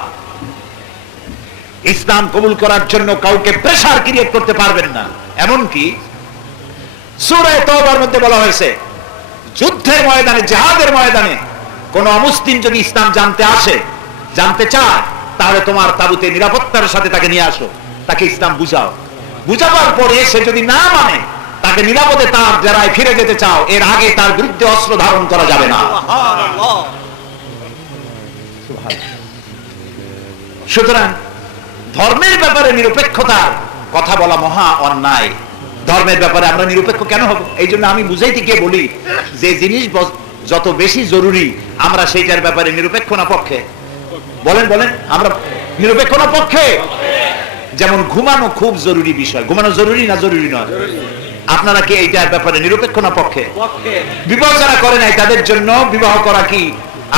ইসলাম কবুল করার জন্য কাউকে প্রেসার ক্রিয়েট করতে পারবেন না। এমনকি সূরা তাওবার মধ্যে বলা হয়েছে, যুদ্ধের ময়দানে, জিহাদের ময়দানে কোন অমুসলিম যদি ইসলাম জানতে আসে, জানতে চায়, তাহলে তোমার তাবুতে নিরাপত্তার সাথে তাকে নিয়ে আসো, তাকে ইসলাম বুঝাও। বুঝাবার পরে সে যদি না মানে, তাকে নিরাপদে তার যারায় ফিরে যেতে চাও, এর আগে তার বিরুদ্ধে অস্ত্র ধারণ করা যাবে না। সুতরাং ধর্মের ব্যাপারে নিরপেক্ষতার কথা বলা মহা অন্যায়। ধর্মের ব্যাপারে আমরা নিরপেক্ষ কেন হব? এই জন্য আমি বুঝাইতে গিয়ে বলি, যে জিনিস যত বেশি জরুরি আমরা সেইটার ব্যাপারে নিরপেক্ষ না পক্ষে? বলেন বলেন, আমরা নিরপেক্ষ না পক্ষে? যেমন ঘুমানো খুব জরুরি বিষয়। ঘুমানো জরুরি না জরুরি নয়? আপনারা কি এইটার ব্যাপারে নিরপেক্ষ না পক্ষে? বিবাহ যারা করে নাই তাদের জন্য বিবাহ করা কি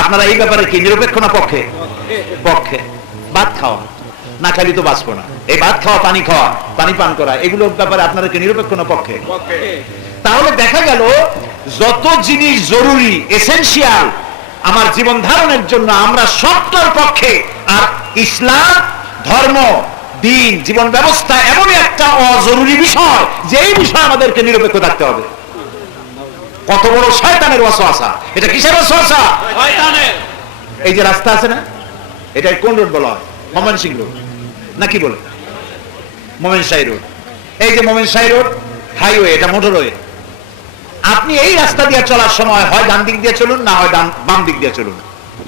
আপনারা এই ব্যাপারে কি নিরপেক্ষ না পক্ষে? পক্ষে। ভাত খাওয়া, না খালি তো বাঁচবো না। এই ভাত খাওয়া, পানি খাওয়া, পানি পান করা, এগুলোর ব্যাপারে আপনারা কি নিরপেক্ষ না পক্ষে? তাহলে দেখা গেল যত জিনিস জরুরি, এসেনশিয়াল আমার জীবন ধারণের জন্য, আমরা সবটার পক্ষে। আর ইসলাম ধর্ম, দিন, জীবন ব্যবস্থা এমনই একটা অজরুরি বিষয় যে এই বিষয়ে আমাদেরকে নিরপেক্ষ থাকতে হবে। কত বড় শয়তানের ওয়াসওয়াসা! এটা কিসের ওয়াসওয়াসা? শয়তানের। এই যে রাস্তা আছে না, এটা কোন রোড বলা হয়? ময়মনসিংহ রোড নাকি বলে? ময়মনসিংহ রোড। এই যে ময়মনসিংহ রোড হাইওয়ে, এটা মোটরওয়ে। আপনি এই রাস্তা দিয়ে চলার সময় হয় ডান দিক দিয়ে চলুন, না হয় বাম দিক দিয়ে চলুন।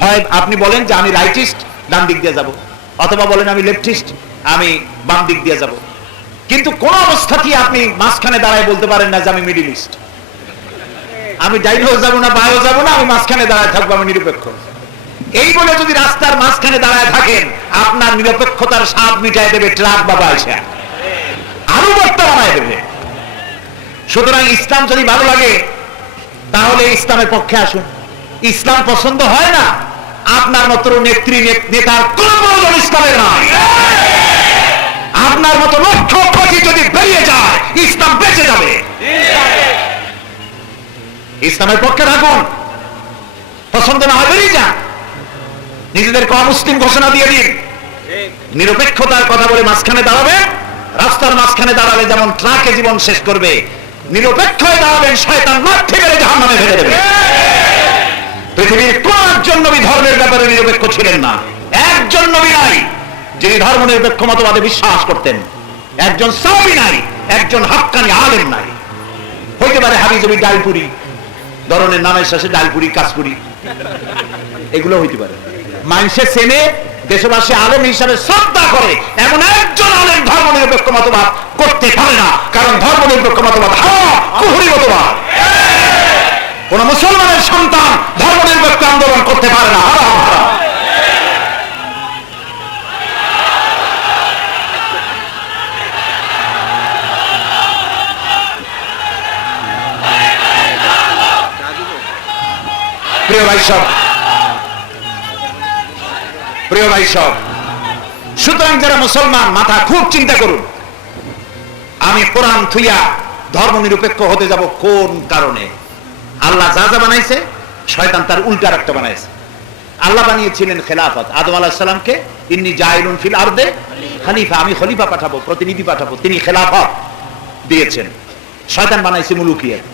হয় আপনি বলেন যে আমি রাইটিস্ট, ডান দিক দিয়ে যাব, অথবা বলেন আমি লেফটিস্ট, আমি বাম দিক দিয়ে যাব। কিন্তু কোন অবস্থাতেই আপনি মাঝখানে দাঁড়ায় বলতে পারেন না যে আমি মিডিল ইস্ট, আমি ডাইনেও যাব না, বাঁও যাব না, আমি মাঝখানে দাঁড়ায় থাকবো, আমি নিরপেক্ষ। এই বলে যদি রাস্তার মাঝখানে দাঁড়ায় থাকেন, আপনার নিরপেক্ষতার স্বাদ মিটায় দেবে ট্রাক বা বাইসা, আরো বর্তা বানায় দেবে। সুতরাং ইসলাম যদি ভালো লাগে তাহলে ইসলামের পক্ষে আসুন। ইসলাম পছন্দ হয় না, আপনার মতো নেত্রী নেতার কোন প্রয়োজন ইসলামের নাই। আপনার মতো লক্ষ কোটি যদি বেরিয়ে যায়, ইসলাম বেঁচে যাবে। ইসলামের পক্ষে থাকুন, পছন্দ না হয় বেরিয়ে যান, নিজেদেরকে অমুসলিম ঘোষণা দিয়ে দিন। নিরপেক্ষতার কথা বলে মাঝখানে দাঁড়াবে, রাস্তার মাঝখানে দাঁড়ালে যেমন ট্রাকে জীবন শেষ করবে, নিরপেক্ষ হয়ে দাঁড়াবেন, শয়তান লাথি মেরে জাহান্নামে ফেলে দেবে। পৃথিবীর কোন একজন নবী ধর্মের ব্যাপারে নিরপেক্ষ ছিলেন না। একজন নবী নাই যিনি ধর্ম নিরপেক্ষ মতবাদে বিশ্বাস করতেন। একজন সাহাবী নাই, একজন হাক্কানি আলেম নাই। হইতে পারে হাবিজাবি ডালপুরি, ধরনের নামের শেষে ডালপুরি, কাশপুরি, এগুলো হইতে পারে। মানুষের সেনে দেশবাসী আলেম হিসাবে শ্রদ্ধা করে এমন একজন আলেম ধর্ম নিরপেক্ষ মতবাদ করতে পারে না, কারণ ধর্ম নিরপেক্ষ মতবাদ কুফরি মতবাদ। কোন মুসলমানের সন্তান ধর্ম নিরপেক্ষ আন্দোলন করতে পারে না। প্রিয় ভাই সব, প্রিয় ভাই সব, সুতরাং যারা মুসলমান মাথা খুব চিন্তা করুন, আমি কোরআন থুইয়া ধর্ম নিরপেক্ষ হতে যাব কোন কারণে? আল্লাহ যা যা বানাইছে, শয়তান তার উল্টা একটা বানাইছে। আল্লাহ বানিয়েছিলেন খেলাফত, আদম আলাইহিস সালামকে ইন্নী জাইলুন ফিল আরদে খলিফা, আমি খলিফা পাঠাবো, প্রতিনিধি পাঠাবো, তিনি খেলাফত দিয়েছেন। শয়তান বানাইছে মুলুকিয়াত,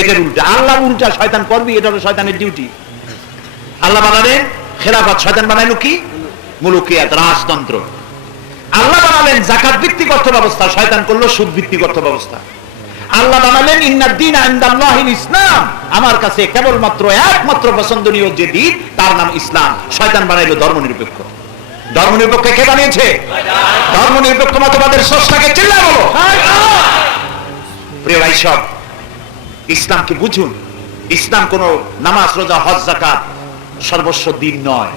এটার উল্টা। আল্লাহ উল্টা, শয়তান করবি, এটা হলো শয়তানের ডিউটি। আল্লাহ বানালেন খেলাফত, শয়তান বানাইলো কি? মুলুকিয়াত, রাজতন্ত্র। আল্লাহ বানালেন যাকাত ভিত্তিক অর্থ ব্যবস্থা, শয়তান করলো সুদ ভিত্তিক অর্থ ব্যবস্থা। আল্লাহ বানালেন ইন্নাদ-দীনা ইনদাল্লাহিল ইসলাম, আমার কাছে কেবলমাত্র একমাত্র পছন্দনীয় যে দিন তার নাম ইসলাম। শয়তান বানাইলো ধর্ম নিরপেক্ষ। ধর্ম নিরপেক্ষ কে বানিয়েছে? ধর্ম নিরপেক্ষ মতবাদের স্রষ্টাকে চিল্লায় বলো। প্রিয় ভাই সব, ইসলামকে বুঝুন। ইসলাম কোন নামাজ, রোজা, হজ, যাকাত সর্বস্ব দিন নয়।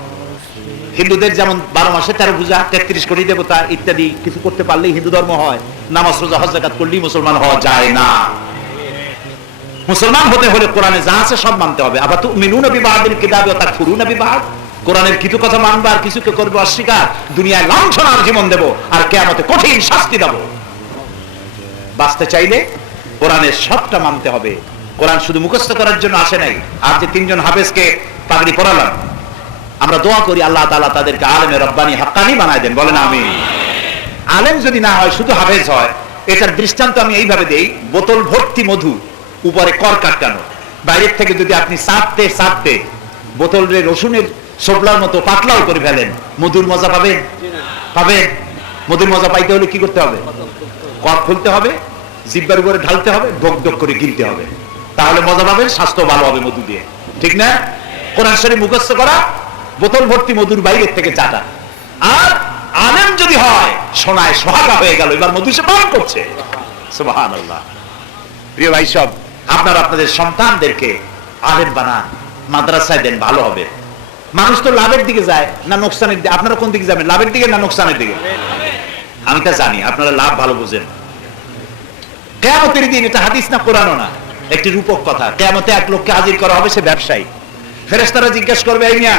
হিন্দুদের যেমন 12 মাসে 13 পূজা, 33 কোটি দেবতা ইত্যাদি কিছু করতে পারলেই হিন্দু ধর্ম হয়। নামাজ, রোজা, হজ, যাকাত করলেই মুসলমান হওয়া যায় না। মুসলমান হতে হলে কোরআনে যা আছে সব মানতে হবে। আবার তুমিনুনা বিবাদিল কিতাবি ওয়া তাকফুরুনা বিবাদ, কোরআনের কিছু কথা মানবা আর কিছুকে করবে অস্বীকার। দুনিয়ায় লাঞ্ছনার জীবন দেব আর কিয়ামতে কঠিন শাস্তি দেব। বাঁচতে চাইলে কোরআনের সবটা মানতে হবে। কোরআন শুধু মুখস্থ করার জন্য আসে নাই। আর যে 3 জন হাফেজকে পাগড়ি পরালাম, আমরা দোয়া করি আল্লাহ তাআলা তাদেরকে আলেমে রব্বানি হাক্কানি বানায় দেন। বলেন আমিন। আলেম যদি না হয়, শুধু হাফেজ হয়, এটার দৃষ্টান্ত আমি এইভাবে দেই। বোতল ভর্তি মধু, উপরে কর কাটানো, বাইরের থেকে যদি আপনি চাপতে চাপতে বোতলের রসুনের সোবলার মতো পাতলাও করে ফেলেন, মধুর মজা পাবেন? পাবেন? মধুর মজা পাইতে হলে কি করতে হবে? কর্ক খুলতে হবে, জিব্বার উপরে ঢালতে হবে, ঢোক ঢোক করে গিলতে হবে, তাহলে মজা পাবেন, স্বাস্থ্য ভালো হবে মধু দিয়ে, ঠিক না? কোরআন শরীফ মুখস্থ করা, বোতল ভর্তি মধুর বাইরের থেকে চাটা। আর আলেম যদি হয়, সোনায় সোহাগা হয়ে গেল, এবার মধু সে পান করছে। সুবহানাল্লাহ। প্রিয় ভাই সব, আপনারা আপনাদের সন্তানদেরকে আলেম বানান, মাদ্রাসায় দেন, ভালো হবে। মানুষ তো লাভের দিকে যায় না নোকসানের দিকে? আপনারা কোন দিকে যাবেন, লাভের দিকে না নোকসানের দিকে? আমি তা জানি, আপনারা লাভ ভালো বুঝেন। কিয়ামতের দিন, এটা হাদিস না কোরআনও না, একটি রূপক কথা। কিয়ামতে এক লোককে হাজির করা হবে, সে ব্যবসায়ী। ফেরেশতারা জিজ্ঞেস করবে, এই মিয়া,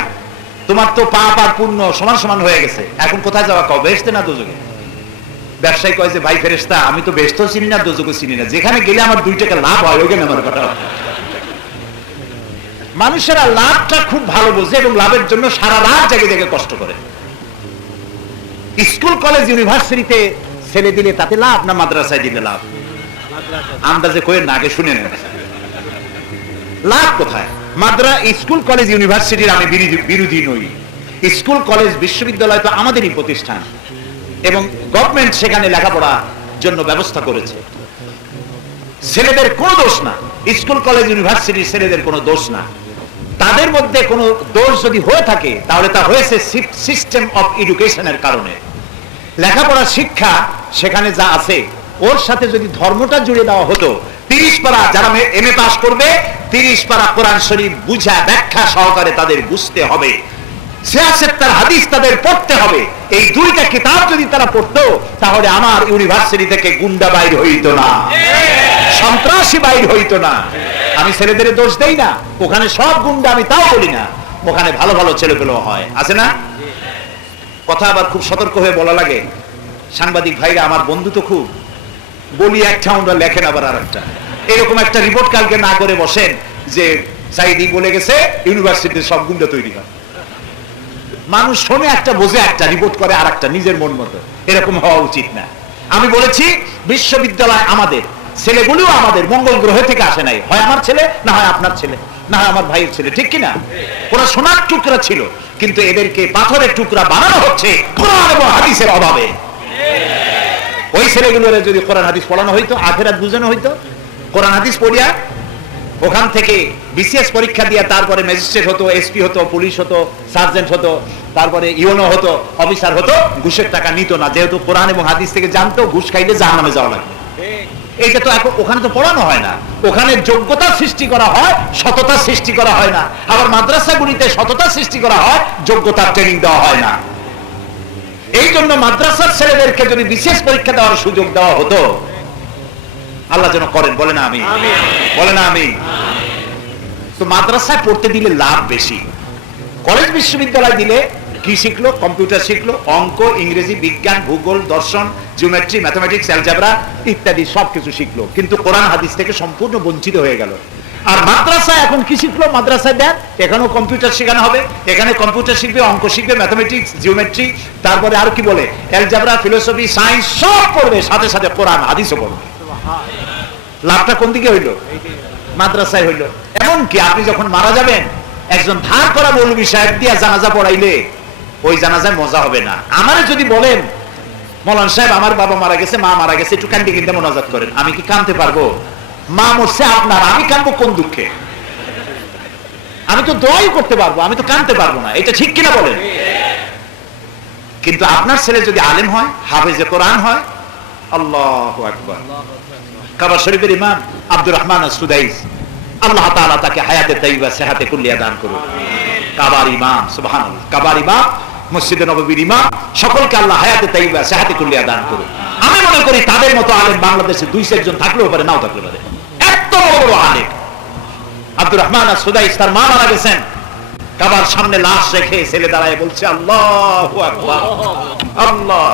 তোমার তো পাপ আর পুণ্য সমান সমান হয়ে গেছে, এখন কোথায় যাওয়া, কও বেহেশতে না দোজখে? ব্যবসায়ী কয় যে, ভাই ফেরেশতা, আমি তো বেহেশতও চিনি না দোজখও চিনি না, যেখানে গেলে আমার 2 টাকা লাভ হয় ওইখানে আমার কথা। মানুষেরা লাভটা খুব ভালো বোঝে এবং লাভের জন্য সারা রাত জেগে জেগে কষ্ট করে। স্কুল কলেজ ইউনিভার্সিটিতে ছেলে দিলে তাতে লাভ না মাদ্রাসায় দিলে লাভ? আন্দাজে কয়ে না, আগে শুনে নেন লাভ কোথায়। স্কুল কলেজ ইউনিভার্সিটির আমি বিরোধী নই। স্কুল কলেজ বিশ্ববিদ্যালয় তো আমাদেরই প্রতিষ্ঠান এবং গভর্নমেন্ট সেখানে লেখাপড়ার জন্য ব্যবস্থা করেছে। ছেলেদের কোনো দোষ না, স্কুল কলেজ ইউনিভার্সিটির ছেলেদের কোনো দোষ না। তাদের মধ্যে কোনো দোষ যদি হয়ে থাকে তাহলে তা হয়েছে সিস্টেম অফ এডুকেশনের কারণে। লেখাপড়ার শিক্ষা সেখানে যা আছে ওর সাথে যদি ধর্মটা জুড়ে দেওয়া হতো, 30 পারা যারা এমএ পাস করবে, 30 পারা কোরআন শরীফ বুঝা ব্যাখ্যা সহকারে তাদের বুঝতে হবে, সিয়াসত তার হাদিস তাদের পড়তে হবে। এই 2টা কিতাব যদি তারা পড়তো, তাহলে আমার ইউনিভার্সিটি থেকে গুন্ডা বাইর হইতো না, সন্ত্রাসী বাইর হইতো না। আমি ছেলেদের দোষ দেই না, ওখানে সব গুন্ডা আমি তাও বলি না, ওখানে ভালো ভালো ছেলেপেলে হয়, আছে না? কথা আবার খুব সতর্ক হয়ে বলা লাগে। সাংবাদিক ভাইরা আমার বন্ধু তো খুব, বলি একটা ওরা লেখেন আবার আর একটা। এরকম একটা রিপোর্ট কালকে না করে বসেন যে সাইদি বলে গেছে ইউনিভার্সিটিতে সব গুন্ডা তৈরি হয়। মানুষ শোনে একটা, বোঝে একটা, রিপোর্ট করে আর একটা, নিজের মন মতো। এরকম হওয়া উচিত না। আমি বলেছি বিশ্ববিদ্যালয় আমাদের, ছেলেগুলিও আমাদের, মঙ্গল গ্রহ থেকে আসে নাই। হয় আমার ছেলে, না হয় আপনার ছেলে, না হয় আমার ভাইয়ের ছেলে, ঠিক কিনা? ওরা সোনার টুকরা ছিল, কিন্তু এদেরকে পাথরের টুকরা বানানো হচ্ছে কোরআন এবং হাদিসের অভাবে। ওই ছেলেগুলোর যদি কোরআন হাদিস পড়ানো হইতো, আখেরাত বুঝানো হইতো, কোরআন হাদিস পড়িয়া ওখান থেকে বিসিএস পরীক্ষা দিয়ে তারপরে ম্যাজিস্ট্রেট হতো, এসপি হতো, পুলিশ হতো, সার্জেন্ট হতো, তারপরে ইউনো হতো, অফিসার হতো, ঘুষের টাকা নিত না, যেহেতু কোরআন এবং হাদিস থেকে জানতো ঘুষ খাইলে জাহান্নামে যাওয়া লাগবে। এইটা তো এখন ওখানে তো পড়ানো হয় না। ওখানে যোগ্যতা সৃষ্টি করা হয়, সততা সৃষ্টি করা হয় না। আবার মাদ্রাসাগুলিতে সততা সৃষ্টি করা হয়, যোগ্যতার ট্রেনিং দেওয়া হয় না। এই জন্য মাদ্রাসার ছেলেদেরকে যদি বিশেষ পরীক্ষা দেওয়ার সুযোগ দেওয়া হতো, আল্লাহ যেন করেন, বলে না আমি, বলে না আমি। তো মাদ্রাসায় পড়তে দিলে লাভ বেশি। কলেজ বিশ্ববিদ্যালয় দিলে কি শিখলো? কম্পিউটার শিখলো, অঙ্ক, ইংরেজি, বিজ্ঞান, ভূগোল, দর্শন, জিওমেট্রি, ম্যাথমেটিক্স, অ্যালজেব্রা ইত্যাদি সবকিছু শিখলো, কিন্তু কোরআন হাদিস থেকে সম্পূর্ণ বঞ্চিত হয়ে গেল। আর মাদ্রাসায় এখন কি শিখলো? মাদ্রাসায় দেন, এখানেও কম্পিউটার শেখানো হবে, এখানে কম্পিউটার শিখবে, অঙ্ক শিখবে, ম্যাথমেটিক্স, জিওমেট্রি, তারপরে আর কি বলে, অ্যালজেব্রা, ফিলোসফি, সায়েন্স সব পড়বে, সাথে সাথে কোরআন হাদিসও পড়বে। লাভটা কোন দিকে হইলো? মাদ্রাসায় হইলো। এমনকি আপনি যখন মারা যাবেন, একজন ধার করা মৌলভী সাহেব দিয়া জানাজা পড়াইলে ওই জানাজায় মজা হবে না। আমারে যদি বলেন, মৌলানা সাহেব আমার বাবা মারা গেছে, মা মারা গেছে, একটু কান্দি কিনতে মোনাজাত করেন, আমি কি কানতে পারবো? মা মরছে আপনার, আমি কানবো কোন দুঃখে? আমি তো দোয়াই করতে পারবো, আমি তো কানতে পারবো না। এটা ঠিক কিনা বলেন? কিন্তু আপনার ছেলে যদি আলেম হয়, হাফেজে কোরআন হয়, আল্লাহু আকবার। কাবা শরীফের ইমাম আব্দুর রহমান আস-সুদাইস, আল্লাহ তাআলা তাকে হায়াতে তাইয়্যিবা সেহাতে কুল্লিয়া দান করুন। কাবার ইমাম, সুবহানাল্লাহ, কাবার ইমাম, মসজিদে নববীর ইমাম, সকলকে আল্লাহ হায়াতে তাইয়্যিবা সেহাতে কুল্লিয়া দান করুন। আমি মনে করি তাদের মতো আলেম বাংলাদেশে 2-4 জন থাকলেও পারে, নাও থাকলে পারে। এত বড় আলেম আব্দুর রহমান আস-সুদাইস, তার মা মারা গেছেন, কাবার সামনে লাশ রেখে ছেলে দাঁড়ায় বলছে আল্লাহু আকবার, আল্লাহ।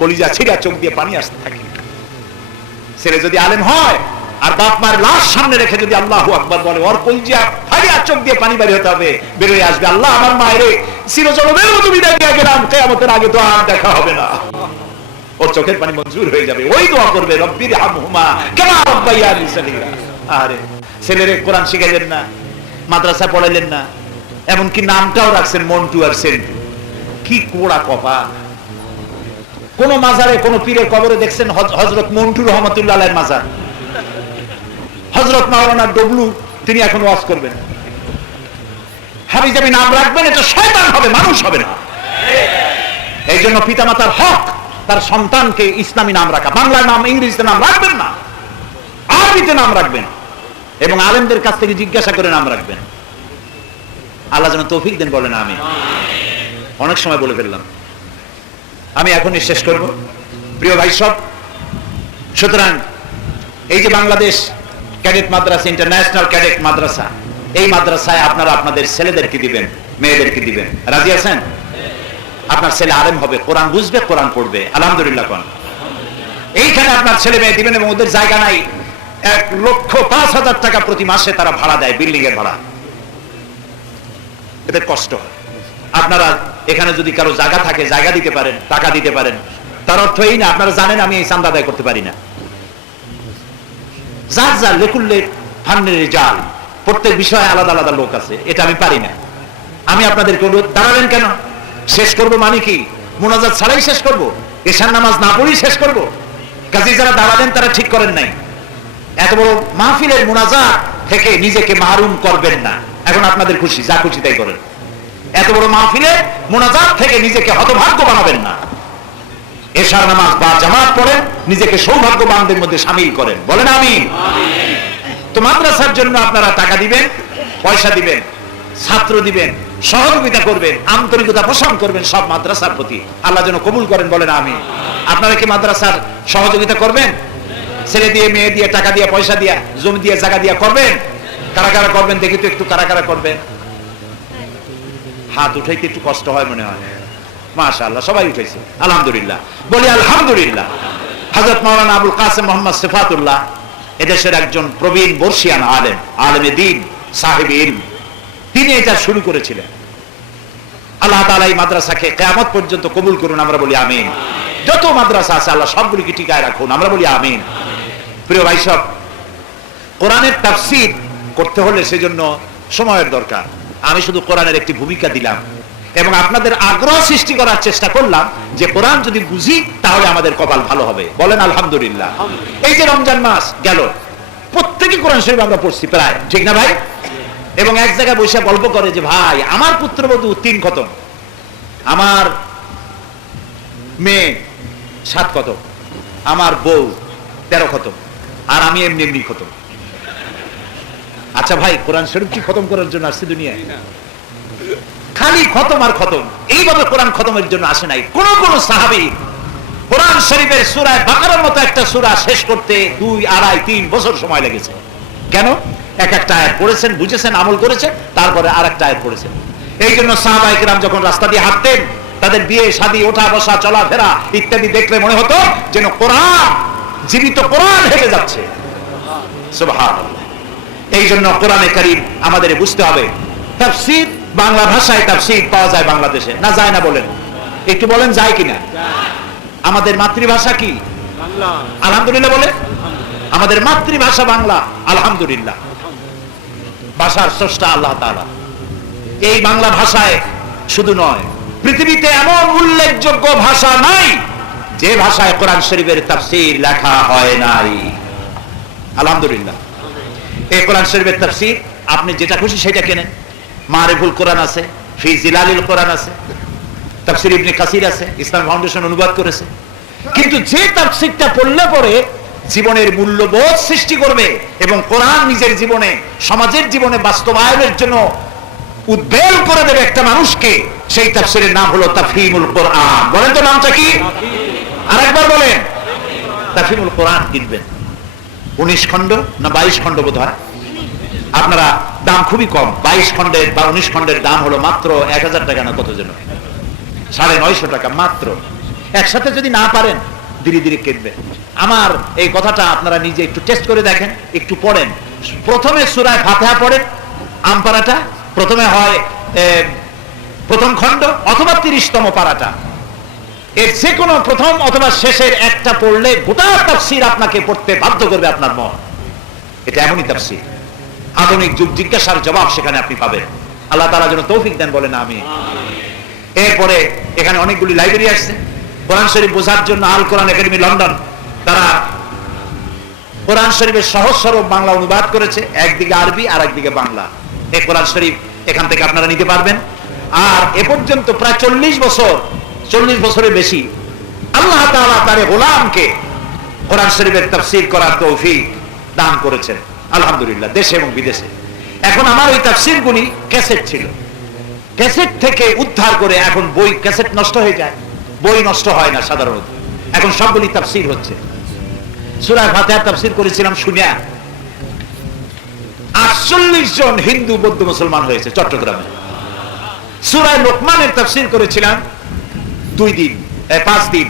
কলিজা ছিঁড়া চোখ দিয়ে পানি আসতে থাকে। ছেলে যদি আলেম হয় আর বাপ মার লাশ সামনে রেখে যদি আল্লাহু আকবার বলে, ওর কলিজা ফাড়িয়া চোখ দিয়ে পানি বের হতে হবে, বের হয়ে আসবে, আল্লাহ আমার মায়ের চিরজনমের মতো বিদায় দিয়ে গেলাম, কিয়ামতের আগে তো আর দেখা হবে না। ওর চোখের পানি মঞ্জুর হয়ে যাবে, ওই দোয়া করবে, রব্বির হামহুমা কামা রাব্বায়ানি সগীরা। আরে ছেলেরে কোরআন শিখাইলেন না, মাদ্রাসা পড়াইলেন না, এমনকি নামটাও রাখছেন মন্টু আর সেন্টু। কি কোড়া কপা! কোন মাজারে কোন পীরের কবরে দেখছেন হযরত মন্টু রহমাতুল্লাহ আলাইহির মাজার? হযরত মাওলানা ডবলু তিনি এখন ওয়াজ করবেন, হাবিজাবি নাম রাখবেন, এটা শয়তান হবে, মানুষ হবে না। এই জন্য পিতামাতার হক তার সন্তানকে ইসলামী নাম রাখা। বাংলা নাম, ইংরেজিতে নাম রাখবেন না, আরবিতে নাম রাখবেন এবং আলেমদের কাছ থেকে জিজ্ঞাসা করে নাম রাখবেন। আল্লাহ যেন তৌফিক দেন, বলেন আমিন। অনেক সময় বলে ফেললাম, আমি এখনই শেষ করব। প্রিয় ভাই সব, সুতরাং এই যে বাংলাদেশ ক্যাডেট মাদ্রাসা, ইন্টারন্যাশনাল ক্যাডেট মাদ্রাসা, এই মাদ্রাসায় আপনারা আপনাদের ছেলেদেরকে দিবেন, মেয়েদেরকে দিবেন। রাজি আছেন? আপনার ছেলে আলেম হবে, কোরআন বুঝবে, কোরআন পড়বে। আলহামদুলিল্লাহ কোন এইখানে আপনার ছেলে মেয়ে দিবেন এবং ওদের জায়গা নাই। 1,05,000 টাকা প্রতি মাসে তারা ভাড়া দেয়, বিল্ডিং এর ভাড়া। এদের কষ্ট হয়। আপনারা এখানে যদি কারো জায়গা থাকে, জায়গা দিতে পারেন, টাকা দিতে পারেন। তার অর্থ এই না, আপনারা জানেন আমি এই চাঁদা আদায় করতে পারি না। যার যার লেকুল্লে ফান্নের জাল, প্রত্যেক বিষয়ে আলাদা আলাদা লোক আছে, এটা আমি পারি না। আমি আপনাদেরকে দাঁড়াবেন কেন? শেষ করব মানে কি? মুনাজাত ছাড়াই শেষ করব? এশার নামাজ না পড়েই শেষ করব? কাজে যারা দাঁড়াবেন তারা ঠিক করেন নাই। এত বড় মাহফিলের মুনাজাত থেকে নিজেকে মাহরুম করবেন না। এখন আপনাদের খুশি, যা খুশি তাই করেন। এত বড় মাহফিলে মুনাজাত থেকে নিজেকে হতভাগ্য বানাবেন না। এশার নামাজ বা জামাত পড়েন, নিজেকে সৌভাগ্যবানদের মধ্যে শামিল করেন, বলেন আমিন। তো মাদ্রাসার জন্য আপনারা টাকা দিবেন, পয়সা দিবেন, ছাত্র দিবেন, সহযোগিতা করবেন, আন্তরিকতা পোষণ করবেন সব মাদ্রাসার প্রতি। আল্লাহ যেন কবুল করেন, বলেন আমিন। আপনারা কি মাদ্রাসার সহযোগিতা করবেন? ছেলে দিয়ে, মেয়ে দিয়ে, টাকা দিয়ে, পয়সা দিয়ে, জমি দিয়ে, জায়গা দিয়ে করবেন? কারা কারা করবেন দেখি তো একটু, কারা কারা করবেন? হাত উঠাইতে একটু কষ্ট হয় মনে হয়। মাশাআল্লাহ, সবাই উঠেছে, আলহামদুলিল্লাহ। বলি আলহামদুলিল্লাহ। হযরত মাওলানা আবুল কাসেম মোহাম্মদ সিফাতুল্লাহ এদেশের একজন প্রবীণ বর্ষিয়ান আলেম, আলেমে দ্বীন, সাহেব ইলম, তিনি এটা শুরু করেছিলেন। আল্লাহ তাআলা এই মাদ্রাসাকে কিয়ামত পর্যন্ত কবুল করুন, আমরা বলি আমিন। যত মাদ্রাসা আছে আল্লাহ সবগুলিকে টিকায় রাখুন, আমরা বলি আমিন। প্রিয় ভাই সব, কোরআনের তাফসীর করতে হলে সেজন্য সময়ের দরকার। আমি শুধু কোরআনের একটি ভূমিকা দিলাম এবং আপনাদের আগ্রহ সৃষ্টি করার চেষ্টা করলাম যে কোরআন যদি বুঝি তাহলে আমাদের কপাল ভালো হবে, বলেন আলহামদুলিল্লাহ। এই যে রমজান মাস গেল, প্রত্যেকে কোরআন শরীফ আমরা পড়ছি প্রায়, ঠিক না ভাই? এবং এক জায়গায় বসে গল্প করে যে ভাই আমার পুত্রবধূ 3 খতম, আমার মেয়ে 7 খতম, আমার বউ 13 খতম, আর আমি এমনি এমনি খতম। আচ্ছা ভাই, কোরআন শরীফ কি খতম করার জন্য আসছে দুনিয়ায়? খালি খতম আর খতম। এইভাবে কোরআন খতমের জন্য আসে নাই। কোন কোন সাহাবী কোরআন শরীফের সূরা বাকারার মতো একটা সূরা শেষ করতে 2, 2.5, 3 বছর সময় লেগেছে। কেন? এক একটা আয়াত পড়েছেন, বুঝেছেন, আমল করেছেন, তারপরে আরেকটা আয়াত পড়েছেন। এই জন্য সাহাবায়ে কেরাম যখন রাস্তা দিয়ে হাঁটতেন, তাদের বিয়ে শাদী, ওঠা বসা, চলাফেরা ইত্যাদি দেখলে মনে হতো যেন কোরআন, জীবিত কোরআন হেঁটে যাচ্ছে। সুবহানাল্লাহ। এই জন্য কোরআনে কারীম আমাদের বুঝতে হবে। তাফসীর, বাংলা ভাষায় তাফসীর পাওয়া যায় বাংলাদেশে, না যায় না? বলেন, একটু বলেন যায় কিনা? আমাদের মাতৃভাষা কি? বাংলা। আলহামদুলিল্লাহ বলেন। আমাদের মাতৃভাষা বাংলা, আলহামদুলিল্লাহ। ভাষার স্রষ্টা আল্লাহ তাআলা। এই বাংলা ভাষায় শুধু নয়, পৃথিবীতে এমন উল্লেখযোগ্য ভাষা নাই যে ভাষায় কোরআন শরীফের তাফসীর লেখা হয় নাই। আলহামদুলিল্লাহ। এই কোরআন শরীফের তাফসীর আপনি যেটা খুশি সেটা কেনেন। মারিফুল কোরআন আছে, ফি জিলালিল কোরআন আছে, তাফসীর ইবনে কাসির আছে, ইসলাম ফাউন্ডেশন অনুবাদ করেছে। কিন্তু যে তাফসীরটা পড়লে পরে জীবনের মূল্যবোধ সৃষ্টি করবে এবং কোরআন নিজের জীবনে, সমাজের জীবনে বাস্তবায়নের জন্য উদ্বেল করে দেবে একটা মানুষকে, সেই তাফসীরের নাম হলো তাফহিমুল কোরআন। বলেন তো নামটা কি? আরেকবার বলেন। তাফহিমুল কোরআন কিনবেন। 19 খণ্ড না 22 খণ্ড বোধ হয়। আপনারা, দাম খুবই কম, 22 খণ্ডের বা 19 খণ্ডের দাম হলো মাত্র 1000 টাকা না কত যেন, 950 টাকা মাত্র। একসাথে যদি না পারেন ধীরে ধীরে কিনবেন। আমার এই কথাটা আপনারা নিজে একটু টেস্ট করে দেখেন, একটু পড়েন। প্রথমে সূরা ফাতিহা পড়েন, আমপারাটা প্রথমে হয় প্রথম খণ্ড অথবা 30তম পারাটা, এর যে কোনো প্রথম অথবা শেষের একটা পড়লে গোটা তাফসীর আপনাকে পড়তে বাধ্য করবে আপনার মন। এটা এমনই তাফসীর, আধুনিক যুগ জিজ্ঞাসার জবাব সেখানে আপনি পাবেন। আল্লাহ তাআলা যেন তৌফিক দেন, বলেন আমিন। এরপরে এখানে অনেকগুলি লাইব্রেরি আসছে কোরআন শরীফ বোঝার জন্য। আল কোরআন একাডেমি লন্ডন, তারা কোরআন শরীফের সহজ সরল বাংলা অনুবাদ করেছে, একদিকে আরবি আর একদিকে বাংলা। এই কোরআন শরীফ এখান থেকে আপনারা নিতে পারবেন। আর এ পর্যন্ত প্রায় 40 বছরের বেশি আল্লাহ তাআলা তার গোলামকে কোরআন শরীফের তাফসীর করার তৌফিক দান করেছেন, আলহামদুলিল্লাহ, দেশে এবং বিদেশে। এখন আমার ওই তাফসীরগুলি ক্যাসেট ছিল, ক্যাসেট থেকে উদ্ধার করে এখন বই, ক্যাসেট নষ্ট হয়ে যায়, বই নষ্ট হয় না সাধারণত, এখন সবগুলি তাফসীর হচ্ছে। সূরা ফাতিহা তাফসীর করেছিলাম শুনিয়া 48 জন হিন্দু বৌদ্ধ মুসলমান হয়েছে চট্টগ্রামে। সূরা লোকমানের তাফসীর করেছিলাম 5 দিন,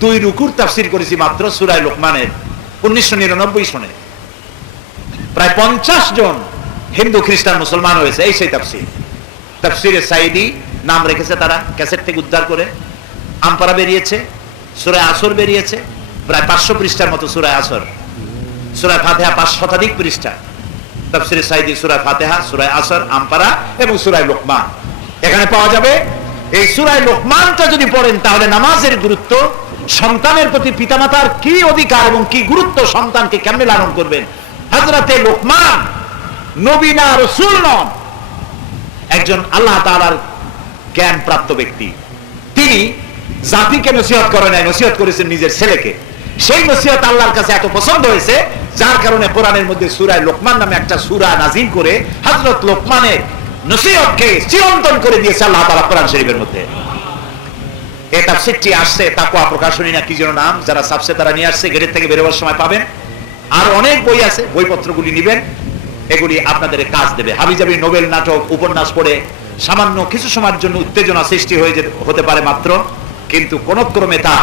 2 রুকুর তাফসীর করেছি মাত্র সূরা লোকমানের 1999 সনে। প্রায় 50 জন হিন্দু খ্রিস্টান মুসলমান হয়েছে এই সেই তাফসীর। তাফসীরে সাইদি নাম রেখেছে তারা, ক্যাসেট থেকে উদ্ধার করে। আমপারা বেরিয়েছে, সূরা আসর বেরিয়েছে, প্রায় 500 পৃষ্ঠার মতো সূরা আসর। সূরা ফাতিহা 5 শতাধিক পৃষ্ঠা। তাফসীরে সাইদি সূরা ফাতিহা, সূরা আসর, আমপারা এবং সূরা লোকমান এখানে পাওয়া যাবে। এই সূরা লোকমানটা যদি পড়েন তাহলে নামাজের গুরুত্ব, সন্তানের প্রতি পিতামাতার কি অধিকার এবং কি গুরুত্ব, সন্তানকে কেমনে লালন করবেন। হযরতে লোকমান নবী না রাসূল নন, একজন আল্লাহ তাআলার জ্ঞান প্রাপ্ত ব্যক্তি। তিনি জাতিকে নসিহত করেন নাই, নসিহত করেছেন নিজের ছেলেকে। সেই নসিহত আল্লাহর কাছে এত পছন্দ হয়েছে, যার কারণে কোরআনের মধ্যে সূরা লোকমান নামে একটা সূরা নাযিল করে হযরত লোকমানের নসিহতকে চিরন্তন করে দিয়েছে আল্লাহ তাআলা কোরআন শরীফের মধ্যে। এই তাফসীরটি আসছে তাকওয়া প্রকাশনী না কি যেন নাম, যারা ছাপছে তারা নিয়ে আসছে, গেটের থেকে বেরোবার সময় পাবেন। আর অনেক বই আছে, বইপত্রগুলি নেবেন, এগুলি আপনাদের কাজ দেবে। হাবিজাবি নোবেল, নাটক, উপন্যাস পড়ে সামান্য কিছু সময়ের জন্য উত্তেজনা সৃষ্টি হতে পারে মাত্র, কিন্তু কোন ক্রমে তা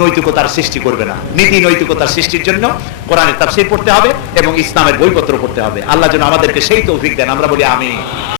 নৈতিকতার সৃষ্টি করবে না। নীতি নৈতিকতার সৃষ্টির জন্য কোরআনের তাফসীর পড়তে হবে এবং ইসলামের বইপত্র পড়তে হবে। আল্লাহ যেন আমাদেরকে সেই তৌফিক দেন, আমরা বলি আমিন।